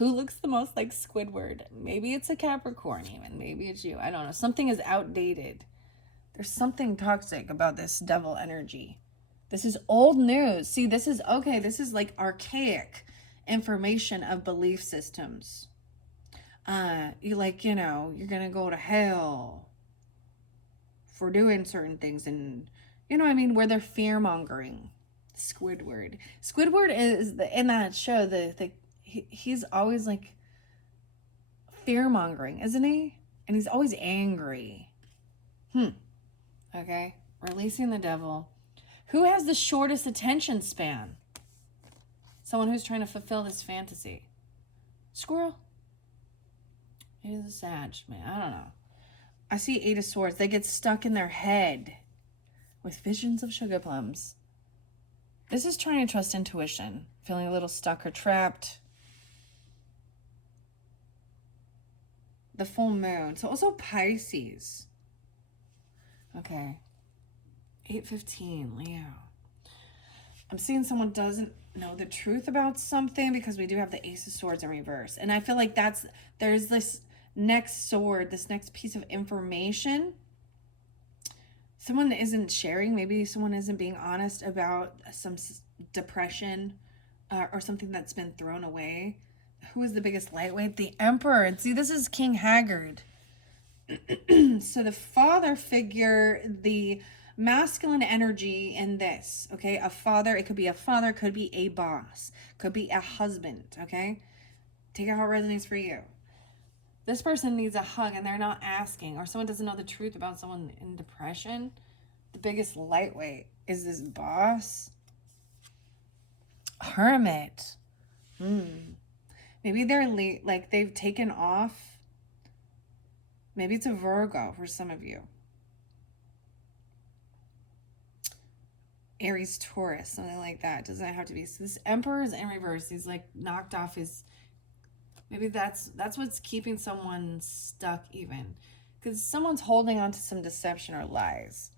Who looks the most like Squidward? Maybe it's a Capricorn even. Maybe it's you. I don't know. Something is outdated. There's something toxic about this devil energy. This is old news. See, this is, okay, this is like archaic information of belief systems. You're going to go to hell for doing certain things. And, where they're fear-mongering. Squidward. Squidward is, in that show, he's always like fear-mongering, isn't he? And he's always angry. Okay. Releasing the devil. Who has the shortest attention span? Someone who's trying to fulfill this fantasy. Squirrel. It is a Sag, man. I don't know. I see 8 of Swords. They get stuck in their head with visions of sugar plums. This is trying to trust intuition. Feeling a little stuck or trapped. The full moon. So also Pisces. Okay. 8:15, Leo. I'm seeing someone doesn't know the truth about something because we do have the Ace of Swords in reverse. And I feel like there's this next sword, this next piece of information. Someone isn't sharing. Maybe someone isn't being honest about some depression or something that's been thrown away. Who is the biggest lightweight? The Emperor. And see, this is King Haggard. So the father figure, the masculine energy in this, okay? A father, it could be a father, could be a boss, could be a husband, okay? Take it how it resonates for you. This person needs a hug and they're not asking, or someone doesn't know the truth about someone in depression. The biggest lightweight is this boss. Hermit. Maybe they're like they've taken off. Maybe it's a Virgo for some of you. Aries, Taurus, something like that. Doesn't have to be. So this Emperor is in reverse. He's like knocked off his. Maybe that's what's keeping someone stuck even, because someone's holding on to some deception or lies.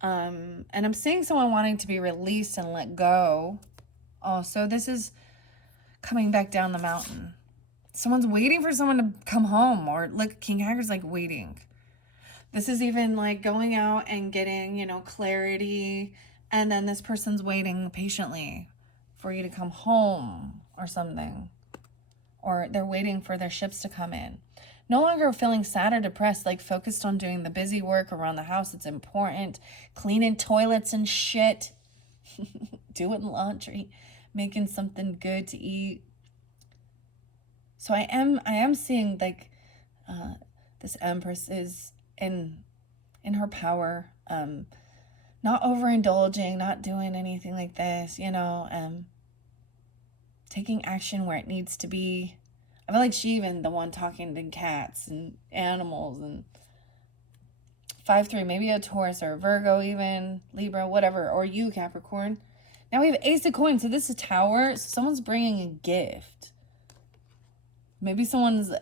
And I'm seeing someone wanting to be released and let go. Oh, so this is coming back down the mountain. Someone's waiting for someone to come home, or like King Haggard's like waiting. This is even like going out and getting, clarity. And then this person's waiting patiently for you to come home or something. Or they're waiting for their ships to come in. No longer feeling sad or depressed, like focused on doing the busy work around the house. It's important. Cleaning toilets and shit. Doing laundry. Making something good to eat. So I am seeing like this Empress is in her power. Not overindulging, not doing anything like this, taking action where it needs to be. I feel like she even the one talking to cats and animals. And 5-3, maybe a Taurus or a Virgo even, Libra, whatever, or you, Capricorn. Now we have Ace of Coins, so this is Tower. So someone's bringing a gift. Maybe someone's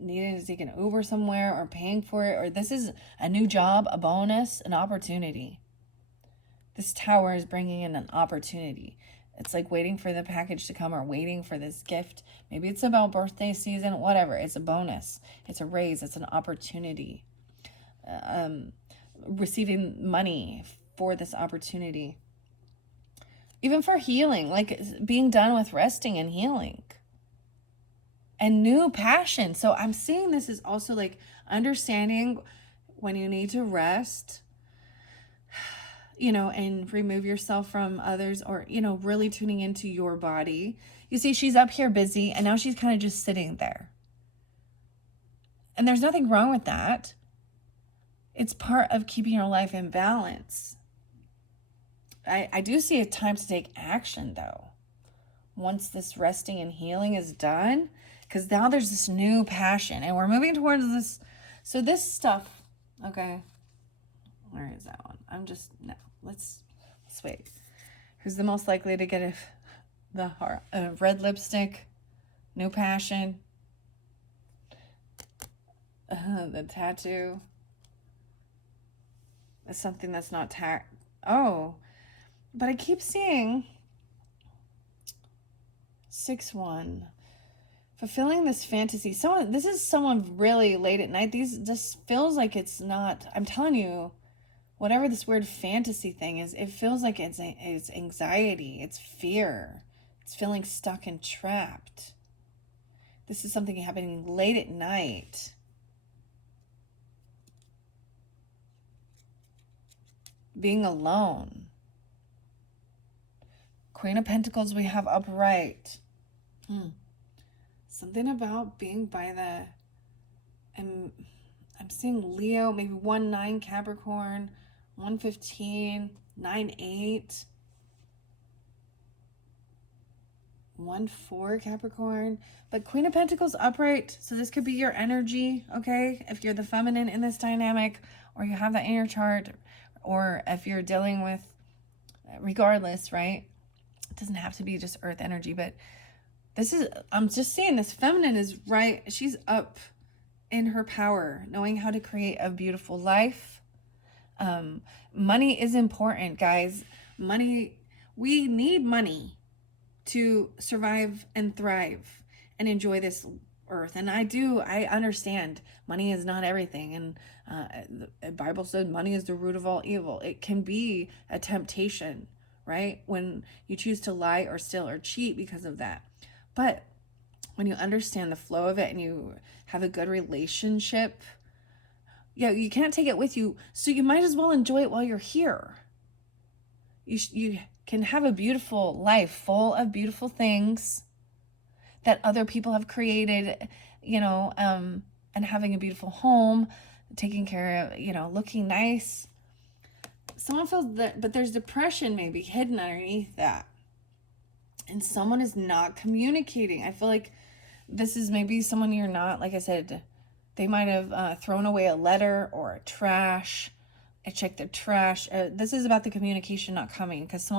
needing to take an Uber somewhere or paying for it, or this is a new job, a bonus, an opportunity. This Tower is bringing in an opportunity. It's like waiting for the package to come or waiting for this gift. Maybe it's about birthday season, whatever. It's a bonus. It's a raise. It's an opportunity. Receiving money for this opportunity. Even for healing, like being done with resting and healing. And new passion. So I'm seeing this is also like understanding when you need to rest, and remove yourself from others, or, really tuning into your body. You see, she's up here busy and now she's kind of just sitting there. And there's nothing wrong with that. It's part of keeping your life in balance. I do see a time to take action though. Once this resting and healing is done, because now there's this new passion and we're moving towards this. So this stuff, okay, where is that one? Let's wait. Who's the most likely to get the red lipstick, new passion, the tattoo? It's something that's not but I keep seeing 6-1. Fulfilling this fantasy. This is someone really late at night. This feels like it's not, I'm telling you, whatever this weird fantasy thing is, it feels like it's anxiety, it's fear, it's feeling stuck and trapped. This is something happening late at night. Being alone. Queen of Pentacles we have upright. Something about being by the... I'm seeing Leo, maybe 1-9 Capricorn, 1-15, 9-8, 1-4 Capricorn. But Queen of Pentacles upright, so this could be your energy, okay? If you're the feminine in this dynamic, or you have that in your chart, or if you're dealing with, regardless, right? It doesn't have to be just earth energy, but this is, I'm just saying this feminine is right. She's up in her power, knowing how to create a beautiful life. Money is important, guys. Money, we need money to survive and thrive and enjoy this earth. And I understand money is not everything. And the Bible said money is the root of all evil. It can be a temptation, right? When you choose to lie or steal or cheat because of that. But when you understand the flow of it and you have a good relationship, yeah, you can't take it with you. So you might as well enjoy it while you're here. You can have a beautiful life full of beautiful things that other people have created, and having a beautiful home, taking care of, looking nice. Someone feels that, but there's depression maybe hidden underneath that. And someone is not communicating. I feel like this is maybe someone you're not, like I said, they might have thrown away a letter or a trash. I checked the trash. This is about the communication not coming, because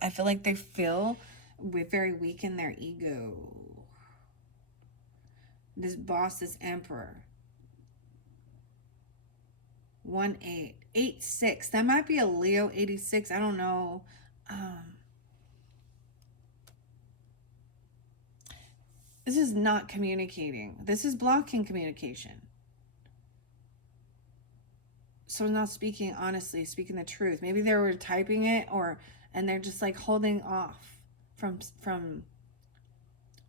I feel like they feel very weak in their ego. This boss, this emperor. 1-8. 8-6. That might be a Leo 86. I don't know. This is not communicating. This is blocking communication. So not speaking honestly, speaking the truth. Maybe they were typing it and they're just like holding off from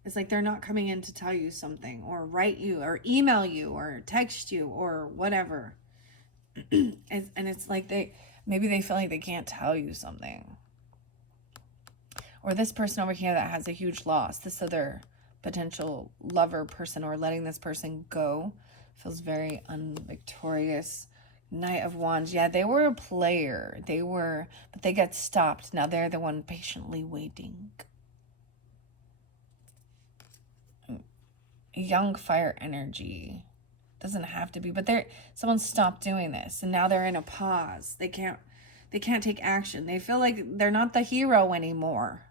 it's like they're not coming in to tell you something or write you or email you or text you or whatever. And it's like maybe they feel like they can't tell you something. Or this person over here that has a huge loss, this other potential lover person, or letting this person go, feels very unvictorious. Knight of Wands. Yeah, they were a player. But they got stopped. Now they're the one patiently waiting. Young fire energy. Doesn't have to be, but someone stopped doing this, and now they're in a pause. They can't take action. They feel like they're not the hero anymore.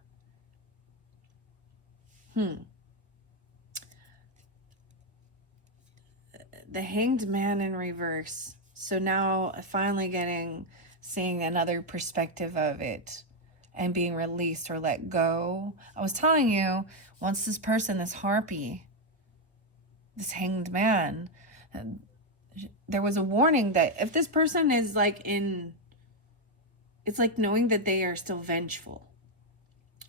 The Hanged Man in reverse. So now finally seeing another perspective of it and being released or let go. I was telling you, once this person, this harpy, this Hanged Man, there was a warning that if this person is it's like knowing that they are still vengeful.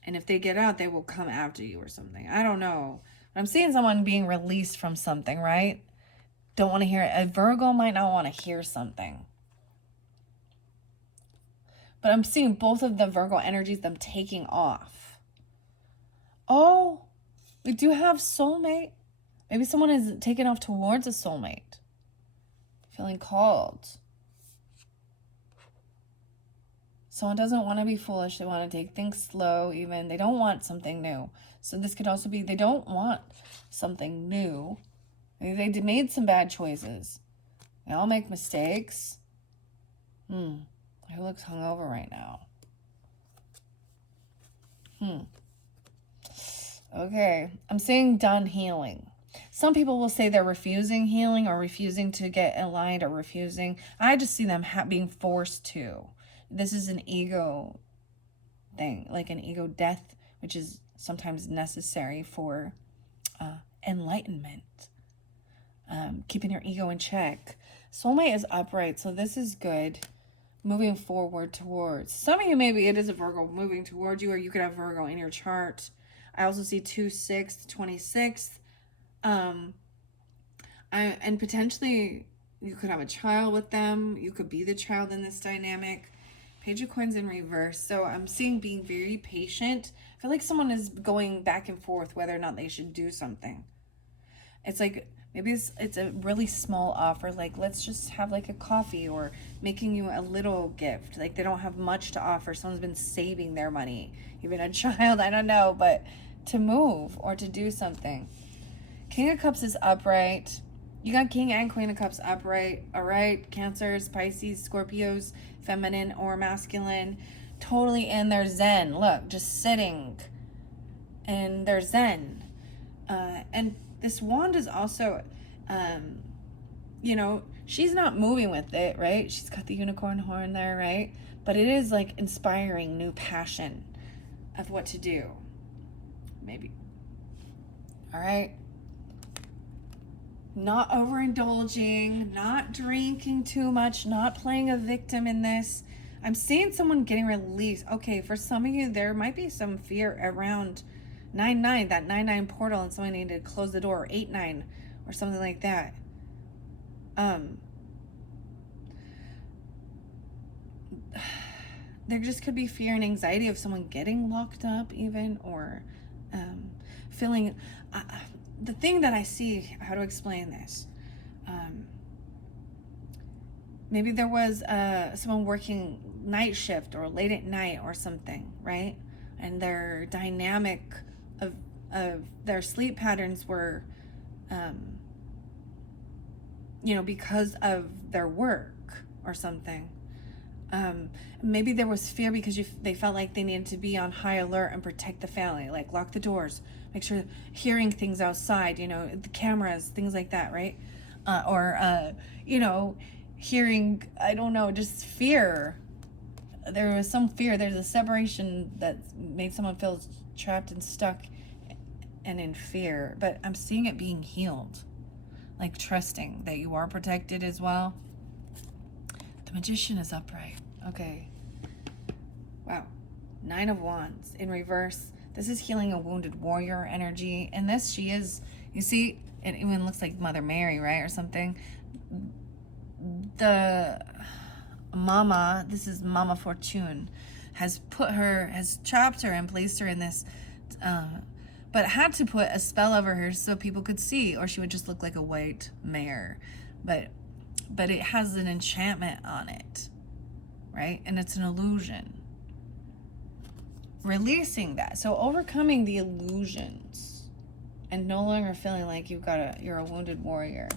And if they get out, they will come after you or something. I don't know. But I'm seeing someone being released from something, right? Don't want to hear it. A Virgo might not want to hear something. But I'm seeing both of the Virgo energies, them taking off. Oh, we do have soulmate. Maybe someone is taking off towards a soulmate. Feeling called. Someone doesn't want to be foolish. They want to take things slow even. They don't want something new. So this could also be they don't want something new. Maybe they made some bad choices. They all make mistakes. Who looks hungover right now? Okay. I'm seeing done healing. Some people will say they're refusing healing or refusing to get aligned or refusing. I just see them being forced to. This is an ego thing, like an ego death, which is sometimes necessary for enlightenment, keeping your ego in check. Soulmate is upright, so this is good. Moving forward towards some of you, maybe it is a Virgo moving towards you, or you could have Virgo in your chart. I also see 2/6, 26th. And potentially you could have a child with them. You could be the child in this dynamic. Page of Coins in reverse. So I'm seeing being very patient. I feel like someone is going back and forth whether or not they should do something. It's like maybe it's a really small offer, like let's just have like a coffee, or making you a little gift. Like they don't have much to offer. Someone's been saving their money, even a child, I don't know, but to move or to do something. King of Cups is upright. You got King and Queen of Cups upright. All right, Cancers, Pisces, Scorpios, feminine or masculine, totally in their zen. Look, just sitting in their zen. And this wand is also, she's not moving with it, right? She's got the unicorn horn there, right? But it is like inspiring new passion of what to do. Maybe. All right. Not overindulging, not drinking too much, not playing a victim in this. I'm seeing someone getting released. Okay, for some of you, there might be some fear around 9-9, that 9-9 portal, and someone needed to close the door, or 8-9, or something like that. There just could be fear and anxiety of someone getting locked up even, or feeling... the thing that I see, how to explain this, maybe there was someone working night shift or late at night or something, right? And their dynamic of their sleep patterns were, because of their work or something. Maybe there was fear because they felt like they needed to be on high alert and protect the family, like lock the doors, make sure hearing things outside, the cameras, things like that, right? Hearing, I don't know, just fear. There was some fear. There's a separation that made someone feel trapped and stuck and in fear. But I'm seeing it being healed, like trusting that you are protected as well. The Magician is upright. Okay. Wow. 9 of Wands in reverse. This is healing a wounded warrior energy. And this, she is, you see, it even looks like Mother Mary, right? Or something. The Mama, this is Mama Fortune, has trapped her and placed her in this, but had to put a spell over her so people could see, or she would just look like a white mare. But it has an enchantment on it, right? And it's an illusion. Releasing that. So overcoming the illusions and no longer feeling like you're a wounded warrior,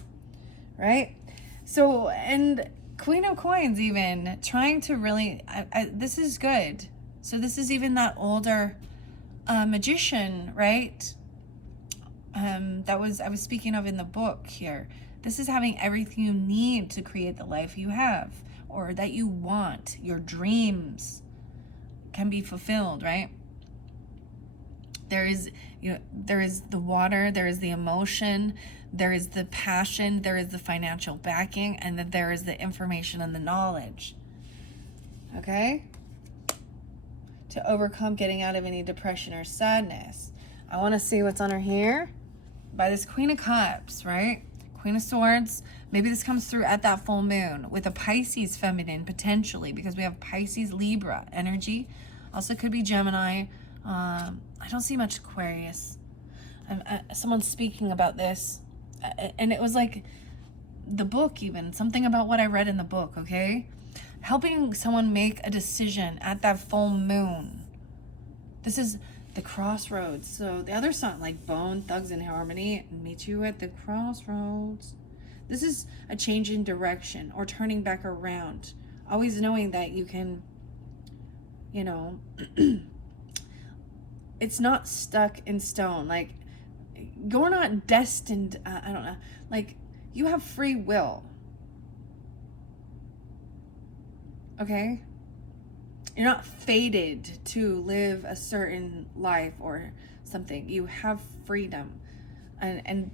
right? So, and Queen of Coins even trying to really, this is good. So this is even that older magician, right? I was speaking of in the book here. This is having everything you need to create the life you have, or that you want. Your dreams can be fulfilled, right? There is the water, there is the emotion, there is the passion, there is the financial backing, and then there is the information and the knowledge. Okay? To overcome getting out of any depression or sadness. I want to see what's on her hair. By this Queen of Cups, right? Queen of Swords. Maybe this comes through at that full moon with a Pisces feminine, potentially, because we have Pisces Libra energy. Also could be Gemini. I don't see much Aquarius. Someone's speaking about this, and it was like the book, even something about what I read in the book. Okay, helping someone make a decision at that full moon. This is the crossroads. So the other song, like Bone Thugs in Harmony, meet you at the crossroads. This is a change in direction or turning back around. Always knowing that you can, it's not stuck in stone. Like, you're not destined, I don't know, like, you have free will. Okay? You're not fated to live a certain life or something. You have freedom. And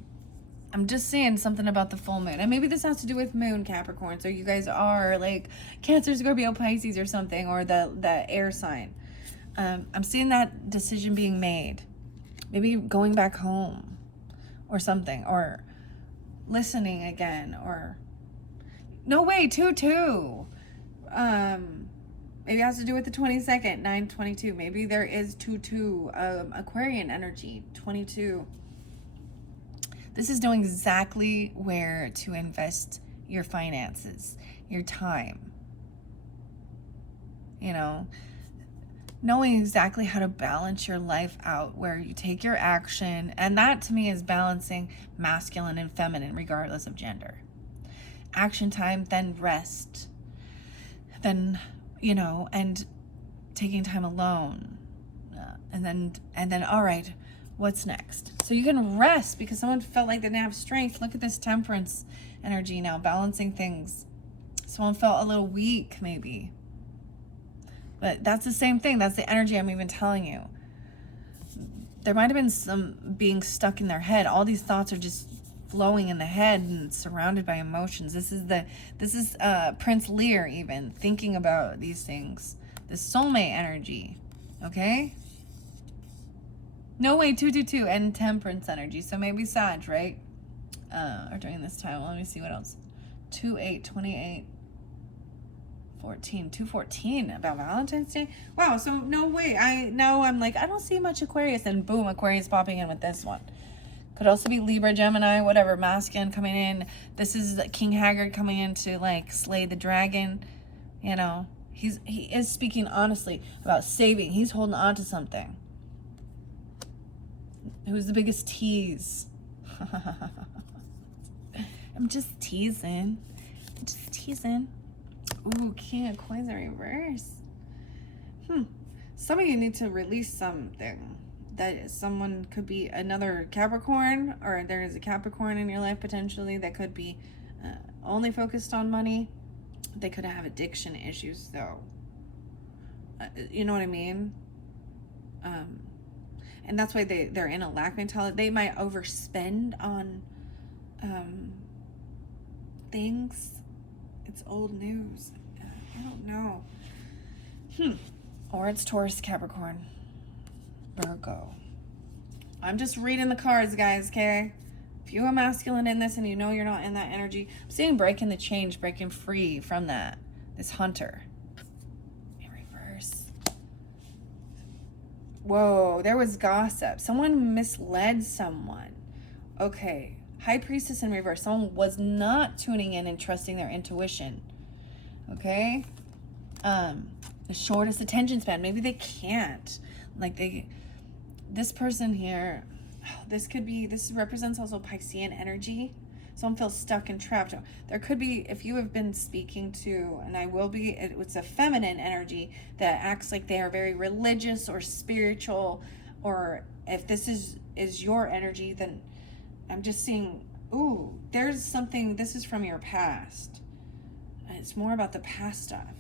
I'm just saying something about the full moon. And maybe this has to do with moon, Capricorn. So you guys are like Cancer, Scorpio, Pisces or something, or the air sign. I'm seeing that decision being made. Maybe going back home or something, or listening again, or no way, 2-2. Maybe it has to do with the 22nd, 9/22. Maybe there is 2-2, Aquarian energy, 22. This is knowing exactly where to invest your finances, your time. You know, knowing exactly how to balance your life out, where you take your action. And that to me is balancing masculine and feminine, regardless of gender. Action time, then rest. Then, you know, and taking time alone. And then, all right, what's next? So you can rest because someone felt like they didn't have strength. Look at this Temperance energy now, balancing things. Someone felt a little weak, maybe. But that's the same thing. That's the energy I'm even telling you. There might have been some being stuck in their head. All these thoughts are just flowing in the head and surrounded by emotions. This is Prince Lear even thinking about these things. This soulmate energy. Okay? No way, 2-2 and Temperance energy. So maybe Sag, right? Or during this time. Let me see what else. 2-8, 28, 14, 2-14 about Valentine's Day. Wow, so no way. I'm like, I don't see much Aquarius, and boom, Aquarius popping in with this one. Could also be Libra, Gemini, whatever, masculine coming in. This is King Haggard coming in to like slay the dragon. You know, he is speaking honestly about saving. He's holding on to something. Who's the biggest tease? I'm just teasing. Ooh, King of Coins in reverse. Some of you need to release something. That someone could be another Capricorn, or there is a Capricorn in your life potentially that could be only focused on money. They could have addiction issues though. You know what I mean? And that's why they're in a lack mentality. They might overspend on things. It's old news. I don't know. Or it's Taurus, Capricorn, Virgo. I'm just reading the cards, guys, okay? If you are masculine in this and you know you're not in that energy, I'm seeing breaking the change, breaking free from that. This Hunter. In reverse. Whoa, there was gossip. Someone misled someone. Okay. High Priestess in reverse. Someone was not tuning in and trusting their intuition. Okay? The shortest attention span. Maybe they can't. This person here, this represents also Piscean energy. Someone feels stuck and trapped. There could be, if you have been speaking to, and I will be, it's a feminine energy that acts like they are very religious or spiritual, or if this is your energy, then I'm just seeing, ooh, there's something, this is from your past. It's more about the past stuff.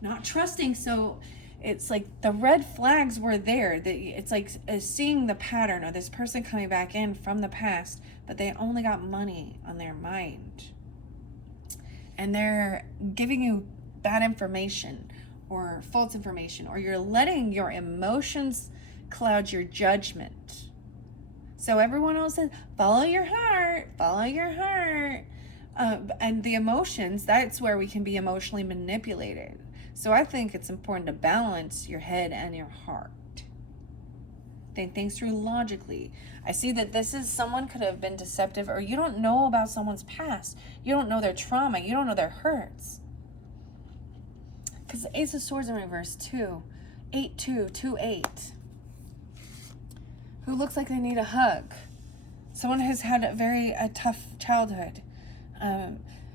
Not trusting, so it's like the red flags were there. It's like seeing the pattern of this person coming back in from the past, but they only got money on their mind. And they're giving you bad information or false information, or you're letting your emotions cloud your judgment. So everyone else says, follow your heart, follow your heart. And the emotions, that's where we can be emotionally manipulated. So I think it's important to balance your head and your heart. Think things through logically. I see that this is someone could have been deceptive, or you don't know about someone's past. You don't know their trauma. You don't know their hurts. Because the Ace of Swords in reverse, 2. 8-2, 2-8. Who looks like they need a hug. Someone who's had a tough childhood.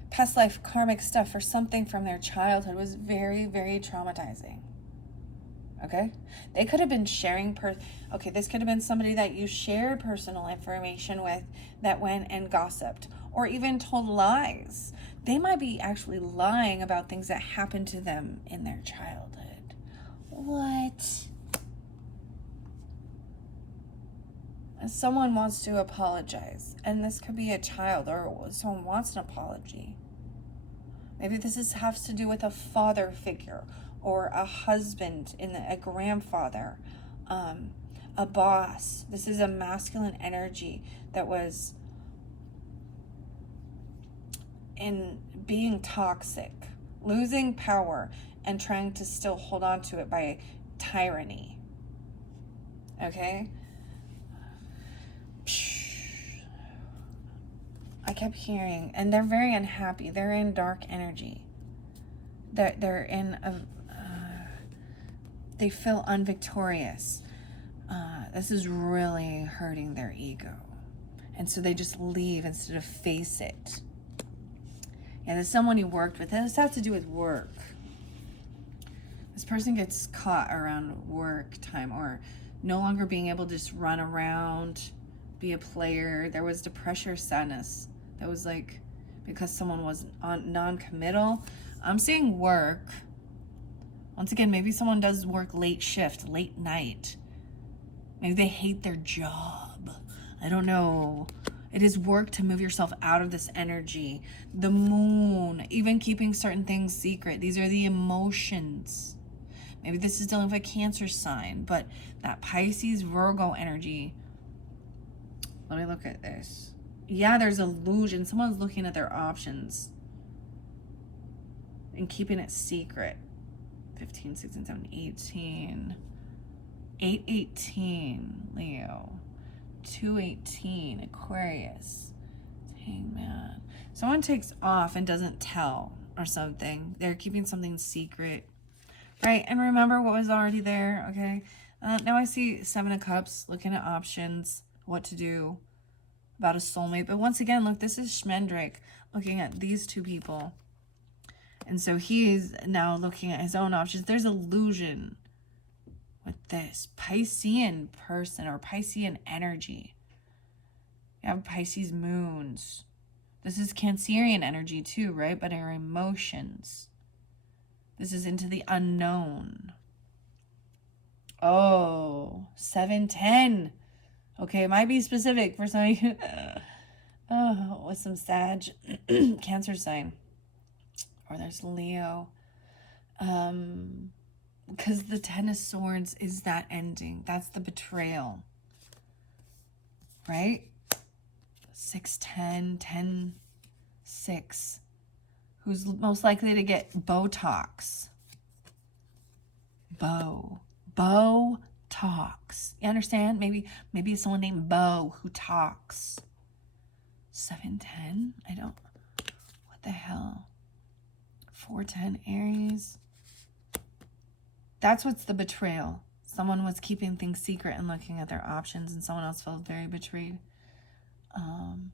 Past life karmic stuff or something from their childhood was very, very traumatizing. Okay? They could have been sharing this could have been somebody that you shared personal information with that went and gossiped or even told lies. They might be actually lying about things that happened to them in their childhood. What? someone wants to apologize, and this could be a child or someone wants an apology. Maybe has to do with a father figure or a husband, a grandfather, a boss. This is a masculine energy that was in being toxic, losing power, and trying to still hold on to it by tyranny. Okay? I kept hearing, and they're very unhappy. They're in dark energy. They're in they feel unvictorious. This is really hurting their ego. And so they just leave instead of face it. And there's someone you worked with. This has to do with work. This person gets caught around work time or no longer being able to just run around, be a player. There was depression or sadness. That was like because someone was non-committal. I'm seeing work. Once again, maybe someone does work late shift, late night. Maybe they hate their job. I don't know. It is work to move yourself out of this energy. The moon, even keeping certain things secret. These are the emotions. Maybe this is dealing with a Cancer sign, but that Pisces, Virgo energy. Let me look at this. Yeah, there's illusion. Someone's looking at their options and keeping it secret. 15, 16, 17, 18. 818, Leo. 218, Aquarius. Dang, man. Someone takes off and doesn't tell or something. They're keeping something secret. Right, and remember what was already there, okay? Now I see 7 of Cups, looking at options, what to do about a soulmate. But once again, look, this is Schmendrick looking at these two people. And so he's now looking at his own options. There's illusion with this Piscean person or Piscean energy. You have Pisces moons. This is Cancerian energy too, right? But our emotions. This is into the unknown. Oh, 710. Okay, it might be specific for some of you. Oh, with some Sag, Cancer sign. Or there's Leo. Because the 10 of Swords is that ending. That's the betrayal. Right? 6, 10, 10, 6. Who's most likely to get Botox? Bo talks. You understand? Maybe it's someone named Bo who talks. 710? I don't... What the hell? 410 Aries. That's what's the betrayal. Someone was keeping things secret and looking at their options, and someone else felt very betrayed.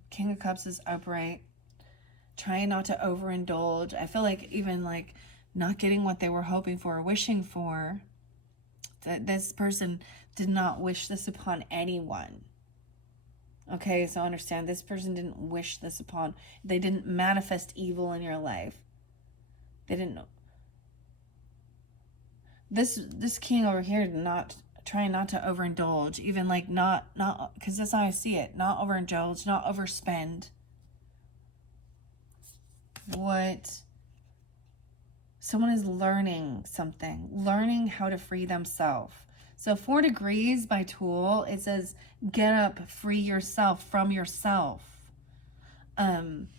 King of Cups is upright. Trying not to overindulge. I feel like even like not getting what they were hoping for or wishing for. That this person did not wish this upon anyone. Okay, so understand, this person didn't wish this upon. They didn't manifest evil in your life. They didn't. This king over here not trying not to overindulge, even like not because that's how I see it. Not overindulge, not overspend. What? Someone is learning something, learning how to free themselves. So 4 degrees by Tool, it says, get up, free yourself from yourself. This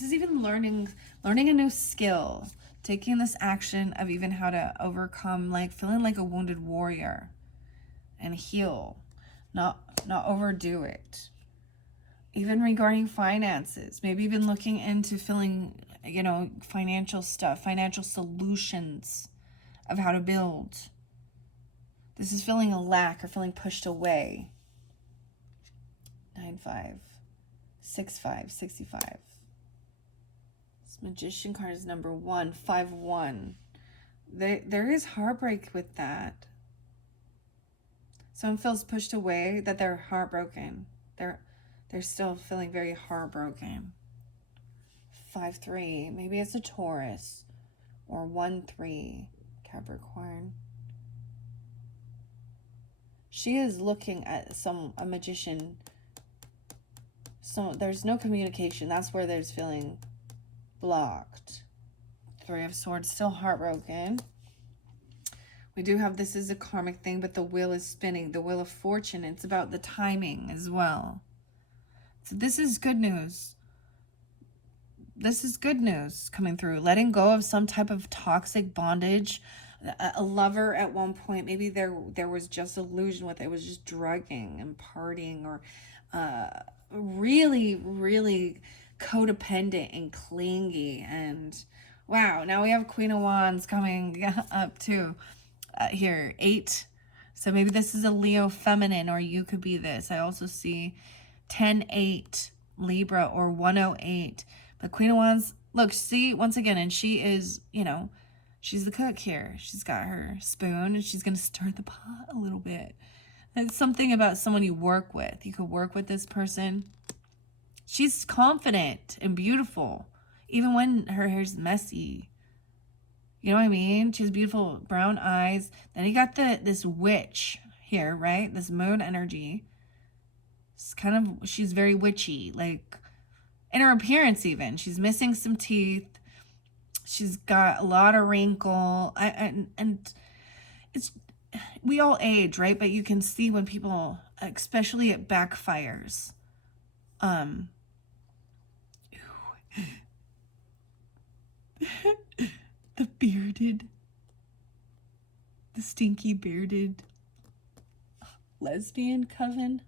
is even learning a new skill, taking this action of even how to overcome, like feeling like a wounded warrior and heal, not overdo it. Even regarding finances, maybe even looking into feeling, financial stuff, financial solutions of how to build. This is feeling a lack or feeling pushed away. 9-5, 6-5, 65. This Magician card is number 1, 5-1. There is heartbreak with that. Someone feels pushed away, that they're heartbroken. They're still feeling very heartbroken. 5-3, maybe it's a Taurus, or 1-3, Capricorn. she is looking at a magician. So there's no communication. That's where there's feeling blocked. Three of Swords, still heartbroken. We do have, this is a karmic thing, but the wheel is spinning. The Wheel of Fortune. It's about the timing as well. So this is good news. This is good news coming through. Letting go of some type of toxic bondage. A lover at one point, maybe there was just illusion with it. It was just drugging and partying, or really, really codependent and clingy. And wow, now we have Queen of Wands coming up too. Here, 8. So maybe this is a Leo feminine, or you could be this. I also see 10-8 Libra, or 108. But Queen of Wands, look, see, once again, and she is, you know, she's the cook here. She's got her spoon, and she's going to stir the pot a little bit. It's something about someone you work with. You could work with this person. She's confident and beautiful, even when her hair's messy. You know what I mean? She has beautiful brown eyes. Then you got this witch here, right? This moon energy. It's kind of, she's very witchy, like in her appearance even. She's missing some teeth. She's got a lot of wrinkle. And it's, we all age, right? But you can see when people, especially it backfires. The stinky bearded lesbian coven.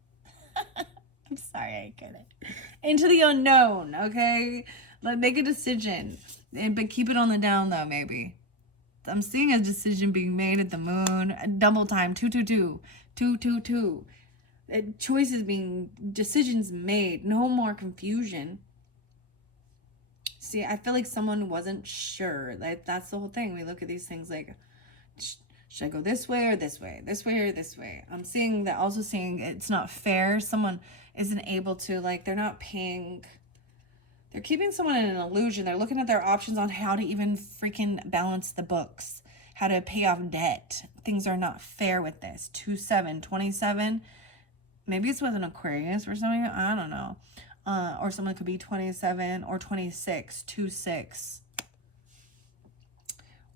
I'm sorry, I get it. Into the unknown, okay? Like, make a decision, but keep it on the down though, maybe. I'm seeing a decision being made at the moon. Double time, 222, 222. Choices being, decisions made. No more confusion. See, I feel like someone wasn't sure. Like, that's the whole thing. We look at these things like, should I go this way or this way? This way or this way? I'm seeing that, also seeing it's not fair. Someone isn't able to, like, they're not paying. They're keeping someone in an illusion. They're looking at their options on how to even freaking balance the books, how to pay off debt. Things are not fair with this. 2-7, 27. Maybe it's with an Aquarius or something. I don't know. Or someone could be 27 or 26, 2-6.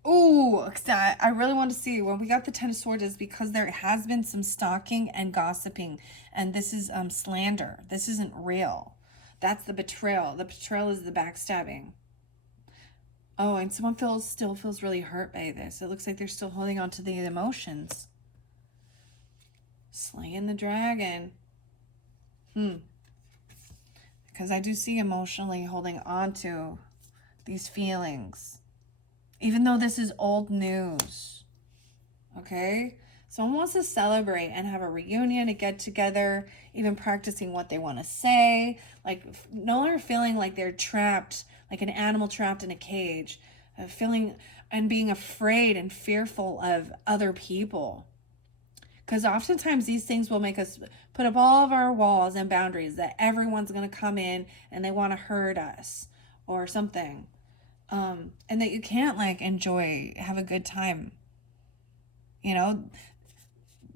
Ooh, I really want to see when we got the 10 of Swords is because there has been some stalking and gossiping, and this is slander. This isn't real. That's the betrayal. The betrayal is the backstabbing. Oh, and someone still feels really hurt by this. It looks like they're still holding on to the emotions. Slaying the dragon. Because I do see emotionally holding on to these feelings. Even though this is old news. Okay? Someone wants to celebrate and have a reunion, a get together, even practicing what they want to say. Like, no longer feeling like they're trapped, like an animal trapped in a cage. Feeling and being afraid and fearful of other people. Because oftentimes these things will make us put up all of our walls and boundaries that everyone's going to come in and they want to hurt us or something. And that you can't, like, enjoy, have a good time. You know,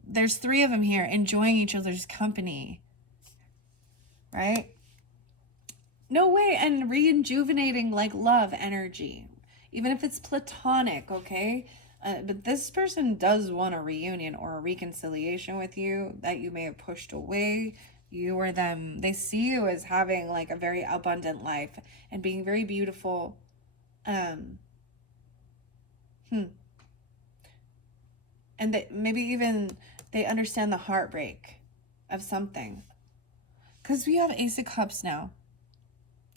there's 3 of them here enjoying each other's company. Right? No way. And rejuvenating, like, love energy. Even if it's platonic, okay? But this person does want a reunion or a reconciliation with you that you may have pushed away. You or them, they see you as having, like, a very abundant life and being very beautiful. And that maybe even they understand the heartbreak of something. Because we have Ace of Cups now.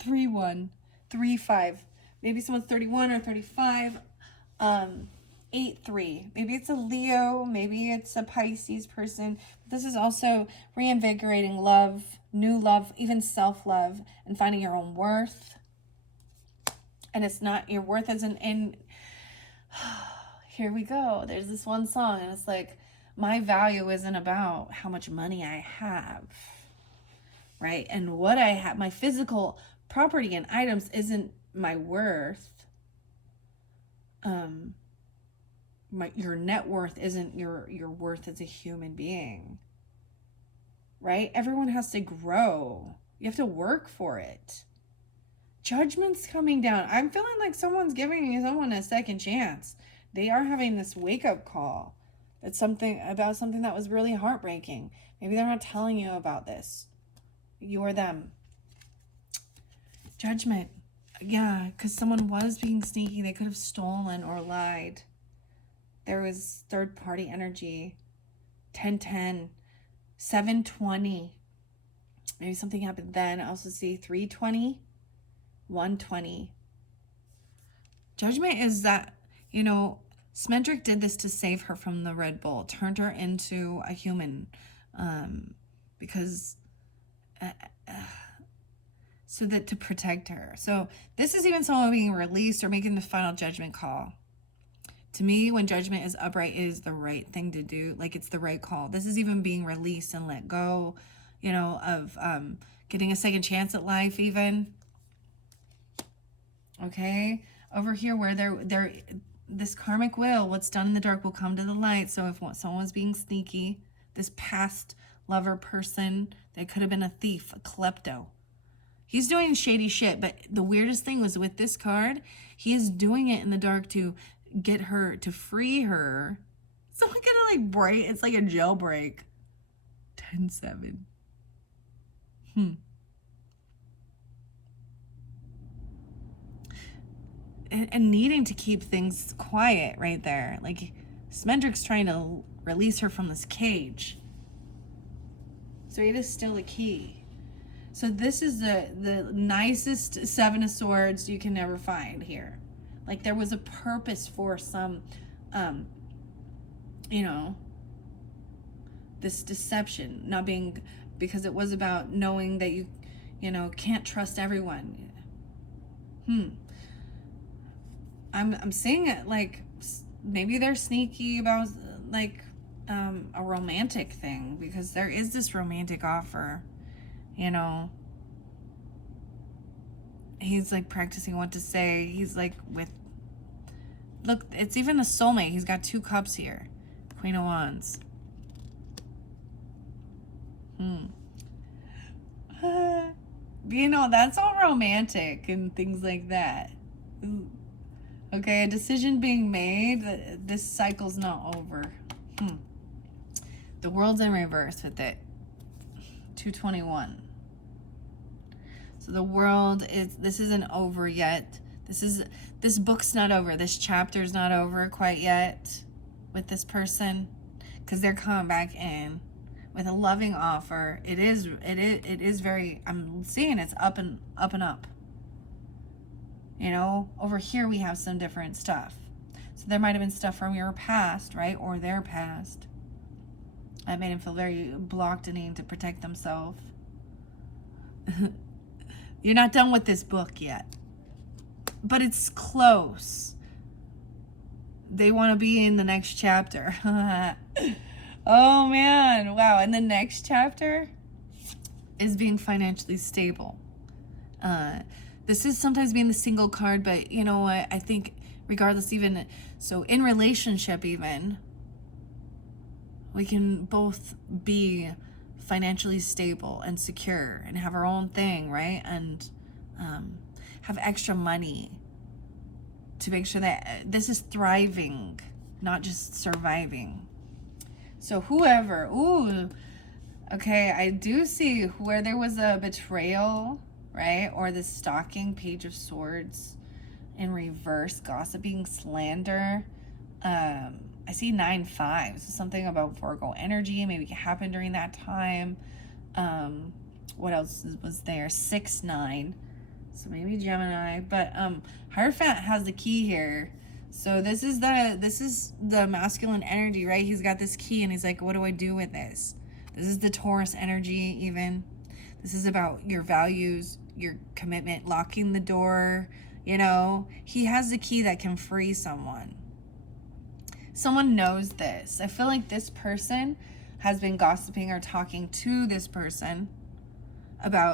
3-1, 3-5. Maybe someone's 31 or 35. 8-3. Maybe it's a Leo. Maybe it's a Pisces person. This is also reinvigorating love, new love, even self-love, and finding your own worth. And it's not, your worth isn't in, here we go. There's this one song, and it's like, my value isn't about how much money I have, right? And what I have, my physical property and items isn't my worth. your net worth isn't your worth as a human being, right? Everyone has to grow. You have to work for it. Judgment's coming down. I'm feeling like someone's giving someone a second chance. They are having this wake-up call. It's something about something that was really heartbreaking. Maybe they're not telling you about this. You or them. Judgment. Yeah, because someone was being sneaky. They could have stolen or lied. There was third-party energy. 1010. 720. Maybe something happened then. I also see 320. 120. Judgment is that, Smendrick did this to save her from the Red Bull, turned her into a human, because so that to protect her. So this is even someone being released or making the final judgment call. To me, when judgment is upright, it is the right thing to do. Like, it's the right call. This is even being released and let go, of getting a second chance at life even. Okay, over here where there this karmic will, what's done in the dark will come to the light. So if someone was being sneaky, this past lover person, they could have been a thief, a klepto. He's doing shady shit, but the weirdest thing was with this card, he is doing it in the dark to get her, to free her. So I'm gonna break, it's like a jailbreak. 10-7. And needing to keep things quiet right there. Like, Smendrick's trying to release her from this cage. So it is still a key. So this is the nicest Seven of Swords you can never find here. Like, there was a purpose for some, this deception. Not being, because it was about knowing that you can't trust everyone. I'm seeing it like maybe they're sneaky about a romantic thing, because there is this romantic offer, he's practicing what to say. He's look, it's even a soulmate. He's got 2 cups here. Queen of Wands. That's all romantic and things like that. Ooh. Okay, a decision being made. This cycle's not over. The world's in reverse with it. 221. So the world this isn't over yet. This book's not over. This chapter's not over quite yet with this person, because they're coming back in with a loving offer. It is very, I'm seeing it's up and up and up. Over here we have some different stuff. So there might have been stuff from your past, right? Or their past. That made him feel very blocked and needing to protect themselves. You're not done with this book yet. But it's close. They want to be in the next chapter. Oh, man. Wow. And the next chapter is being financially stable. This is sometimes being the single card, but you know what? I think regardless, even so in relationship, even we can both be financially stable and secure and have our own thing, right? And have extra money to make sure that this is thriving, not just surviving. So whoever, okay, I do see where there was a betrayal, right? Or the stalking, Page of Swords in reverse, gossiping, slander. I see 9-5, so something about Virgo energy maybe happened during that time. What else was there? 6-9, so maybe Gemini. But Hierophant has the key here. So this is the masculine energy, right? He's got this key and he's like, what do I do with this? This is the Taurus energy even. This is about your values, your commitment, locking the door, He has the key that can free someone. Someone knows this. I feel like this person has been gossiping or talking to this person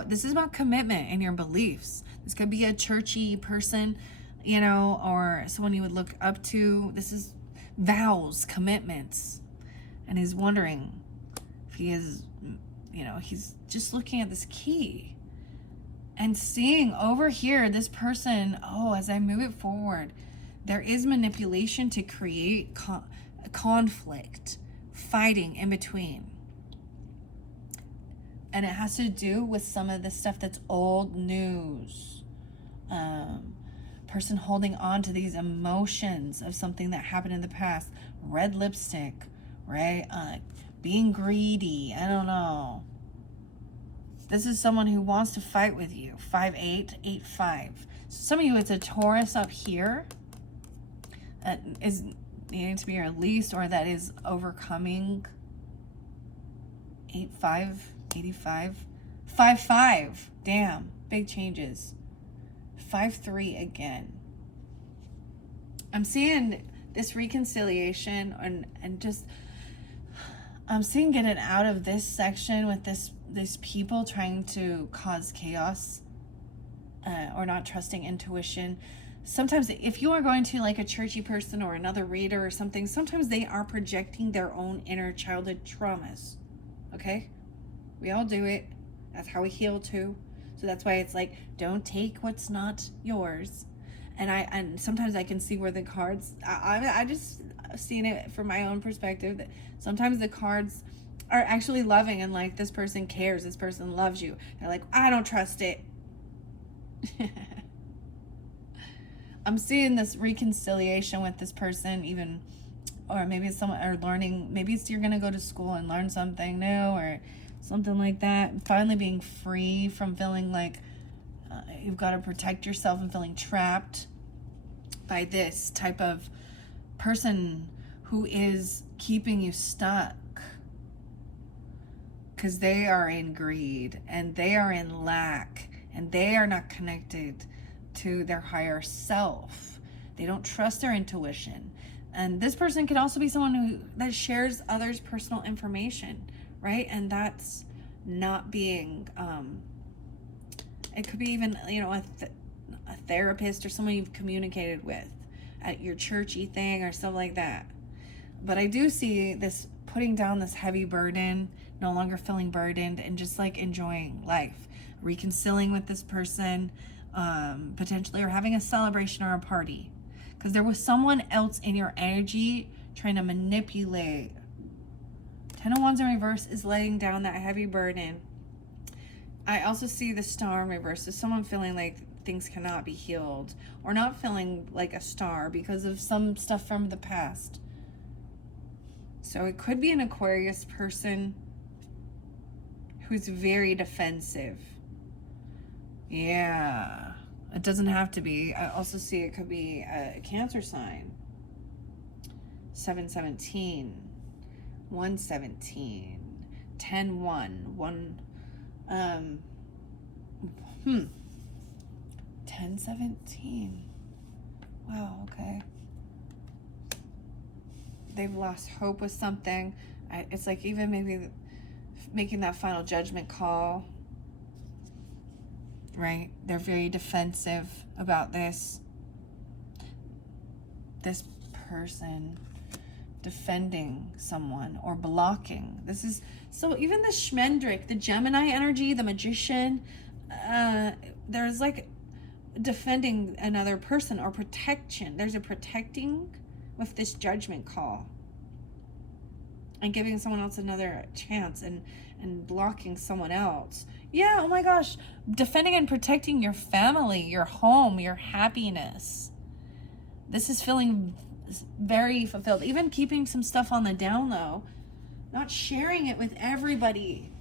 this is about commitment and your beliefs. This could be a churchy person, or someone you would look up to. This is vows, commitments. And he's wondering if he is, he's just looking at this key and seeing over here, this person, as I move it forward, there is manipulation to create conflict, fighting in between. And it has to do with some of the stuff that's old news. Person holding on to these emotions of something that happened in the past. Red lipstick, right? Being greedy, I don't know. This is someone who wants to fight with you. 5'8", 8'5". So some of you, it's a Taurus up here that is needing to be released, or that is overcoming. 8'5", 85. 5'5", damn, big changes. 5'3" again. I'm seeing this reconciliation and just, I'm seeing getting out of this section with these people trying to cause chaos, or not trusting intuition. Sometimes if you are going to like a churchy person or another reader or something, sometimes they are projecting their own inner childhood traumas. Okay? We all do it. That's how we heal too. So that's why it's like, don't take what's not yours. And sometimes I can see where the cards, I just seen it from my own perspective, that sometimes the cards are actually loving and like, this person cares, this person loves you. They're like, I don't trust it. I'm seeing this reconciliation with this person, even, or maybe it's someone, or learning, maybe it's you're gonna go to school and learn something new or something like that. Finally being free from feeling like you've got to protect yourself and feeling trapped by this type of person who is keeping you stuck, because they are in greed and they are in lack and they are not connected to their higher self. They don't trust their intuition. And this person could also be someone that shares others' personal information, right? And that's not being, it could be even, a therapist or someone you've communicated with at your churchy thing or stuff like that. But I do see this putting down this heavy burden, no longer feeling burdened, and just like enjoying life, reconciling with this person, potentially, or having a celebration or a party. Because there was someone else in your energy trying to manipulate. 10 of Wands in reverse is letting down that heavy burden. I also see the Star in reverse. So someone feeling like things cannot be healed, or not feeling like a star because of some stuff from the past. So it could be an Aquarius person who's very defensive. Yeah, it doesn't have to be. I also see it could be a Cancer sign. 717, 117, 10, 1, 10, 17. Wow, okay. They've lost hope with something. It's like even maybe making that final judgment call, right? They're very defensive about this. This person defending someone or blocking. This is, so even the Schmendrick, the Gemini energy, the Magician, there's like defending another person or protection. There's a protecting with this judgment call and giving someone else another chance and blocking someone else. Yeah, oh my gosh. Defending and protecting your family, your home, your happiness. This is feeling very fulfilled. Even keeping some stuff on the down low, not sharing it with everybody.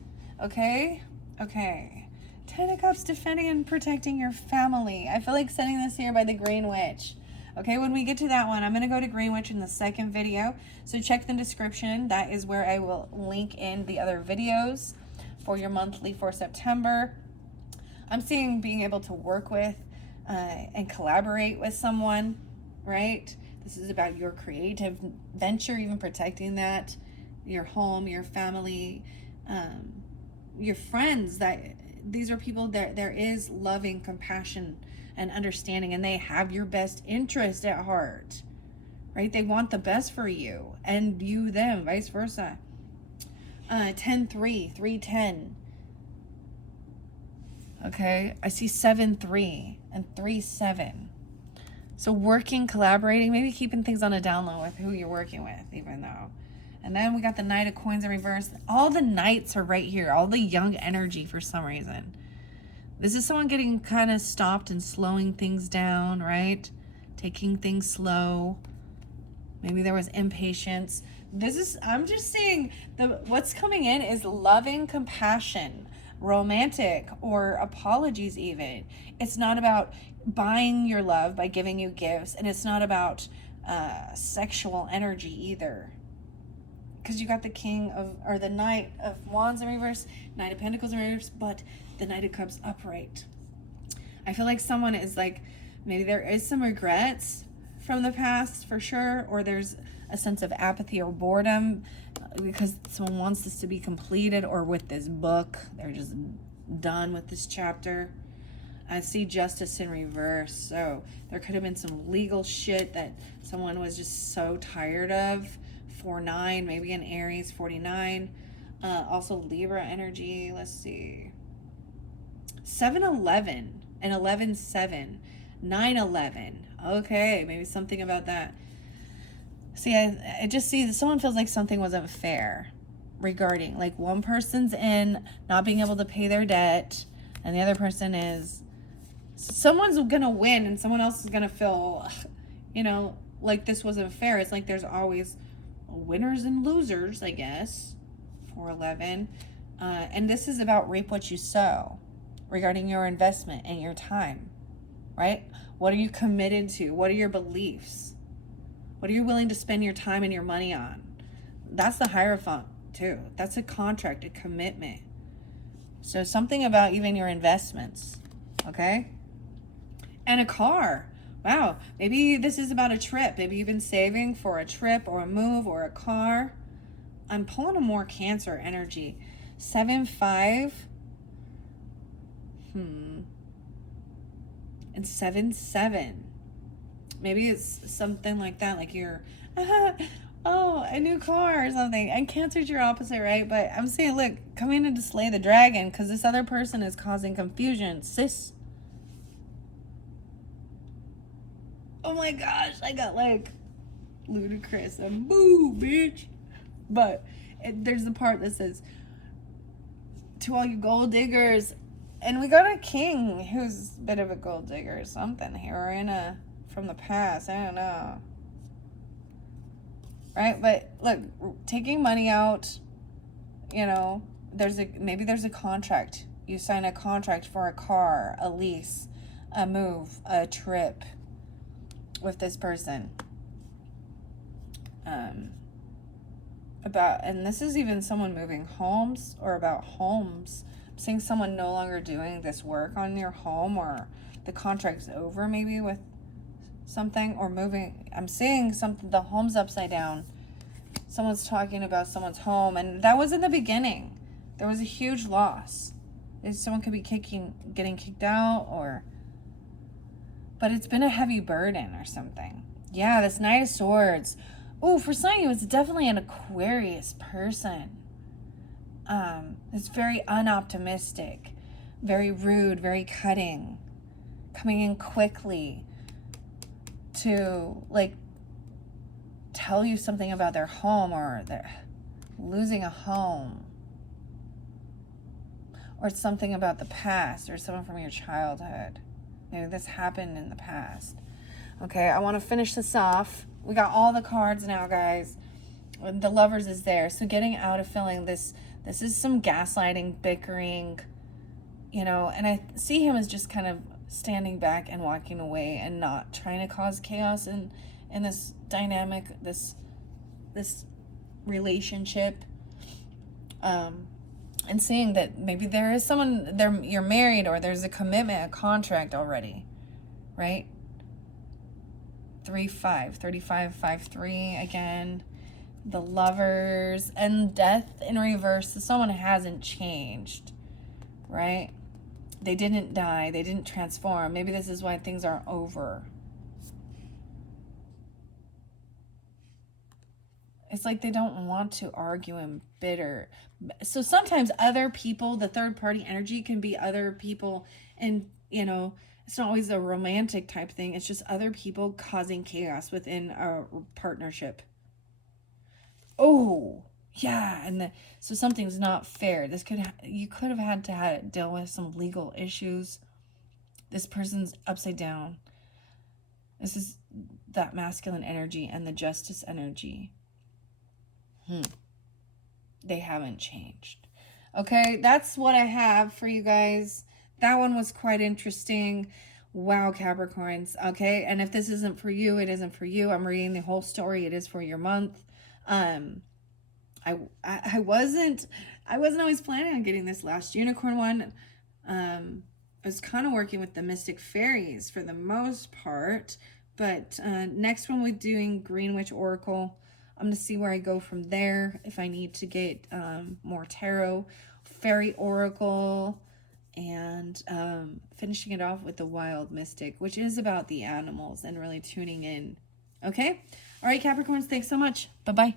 Okay? Okay. 10 of Cups, defending and protecting your family. I feel like sending this here by the Green Witch. Okay, when we get to that one, I'm going to go to Green Witch in the second video. So check the description. That is where I will link in the other videos for your monthly for September. I'm seeing being able to work with and collaborate with someone, right? This is about your creative venture, even protecting that, your home, your family, your friends. That these are people that there is loving compassion and understanding, and they have your best interest at heart, right? They want the best for you and you them, vice versa. 10-3, 3-10. Okay, I see 7-3 and 3-7. So working, collaborating, maybe keeping things on a down low with who you're working with, even though. And then we got the Knight of Coins in reverse. All the knights are right here. All the young energy for some reason. This is someone getting kind of stopped and slowing things down, right? Taking things slow. Maybe there was impatience. I'm just seeing what's coming in is loving compassion, romantic, or apologies even. It's not about buying your love by giving you gifts, and it's not about sexual energy either. Because you got the the Knight of Wands in reverse, Knight of Pentacles in reverse, but the Knight of Cups upright. I feel like someone is like, maybe there is some regrets from the past for sure, or there's a sense of apathy or boredom because someone wants this to be completed, or with this book, they're just done with this chapter. I see Justice in reverse, so there could have been some legal shit that someone was just so tired of. 4-9, maybe an Aries. 49, also Libra energy. Let's see, 7-11 and 11-7, 9-11. Okay, maybe something about that. See, I just see that someone feels like something wasn't fair regarding, like, one person's in not being able to pay their debt, and the other person is, someone's gonna win and someone else is gonna feel, like this wasn't fair. It's like there's always winners and losers, I guess. 4-11. And this is about reap what you sow regarding your investment and your time, right? What are you committed to? What are your beliefs? What are you willing to spend your time and your money on? That's the Hierophant too. That's a contract, a commitment. So something about even your investments, okay? And a car. Wow, maybe this is about a trip. Maybe you've been saving for a trip or a move or a car. I'm pulling a more Cancer energy. 7-5. And 7-7. Maybe it's something like that, like you're, oh, a new car or something. And Cancer's your opposite, right? But I'm saying, look, come in and to slay the dragon, because this other person is causing confusion. Sis. Oh my gosh, I got like ludicrous and boo, bitch. But there's the part that says, to all you gold diggers, and we got a king who's a bit of a gold digger or something here, or from the past, I don't know. Right? But look, taking money out, maybe there's a contract. You sign a contract for a car, a lease, a move, a trip with this person. And this is even someone moving homes, or about homes. I'm seeing someone no longer doing this work on your home, or the contract's over maybe with something, or moving. I'm seeing something, the home's upside down. Someone's talking about someone's home, and that was in the beginning. There was a huge loss. Someone could be getting kicked out, but it's been a heavy burden or something. Yeah, this Knight of Swords. Oh, for some of you, it's definitely an Aquarius person. It's very unoptimistic, very rude, very cutting, coming in quickly to, like, tell you something about their home, or they're losing a home, or something about the past, or someone from your childhood. Maybe this happened in the past. Okay, I want to finish this off. We got all the cards now, guys. The Lovers is there. So getting out of feeling this is some gaslighting, bickering, and I see him as just kind of standing back and walking away and not trying to cause chaos in this dynamic, this relationship. And seeing that maybe there is someone there, you're married, or there's a commitment, a contract already, right? 3-5, 35, 5-3 again. The Lovers and Death in reverse. So someone hasn't changed, right? They didn't die. They didn't transform. Maybe this is why things aren't over. It's like they don't want to argue and bitter. So sometimes other people, the third party energy can be other people, and it's not always a romantic type thing. It's just other people causing chaos within a partnership. Oh, yeah, so something's not fair. You could have had to deal with some legal issues. This person's upside down. This is that masculine energy and the justice energy. They haven't changed. Okay, that's what I have for you guys. That one was quite interesting. Wow, Capricorns. Okay, and if this isn't for you, it isn't for you. I'm reading the whole story. It is for your month. I wasn't always planning on getting this last unicorn one. I was kind of working with the mystic fairies for the most part, but next one we're doing Green Witch Oracle. I'm going to see where I go from there, if I need to get more tarot, fairy oracle, and finishing it off with the wild mystic, which is about the animals and really tuning in. Okay? All right, Capricorns, thanks so much. Bye-bye.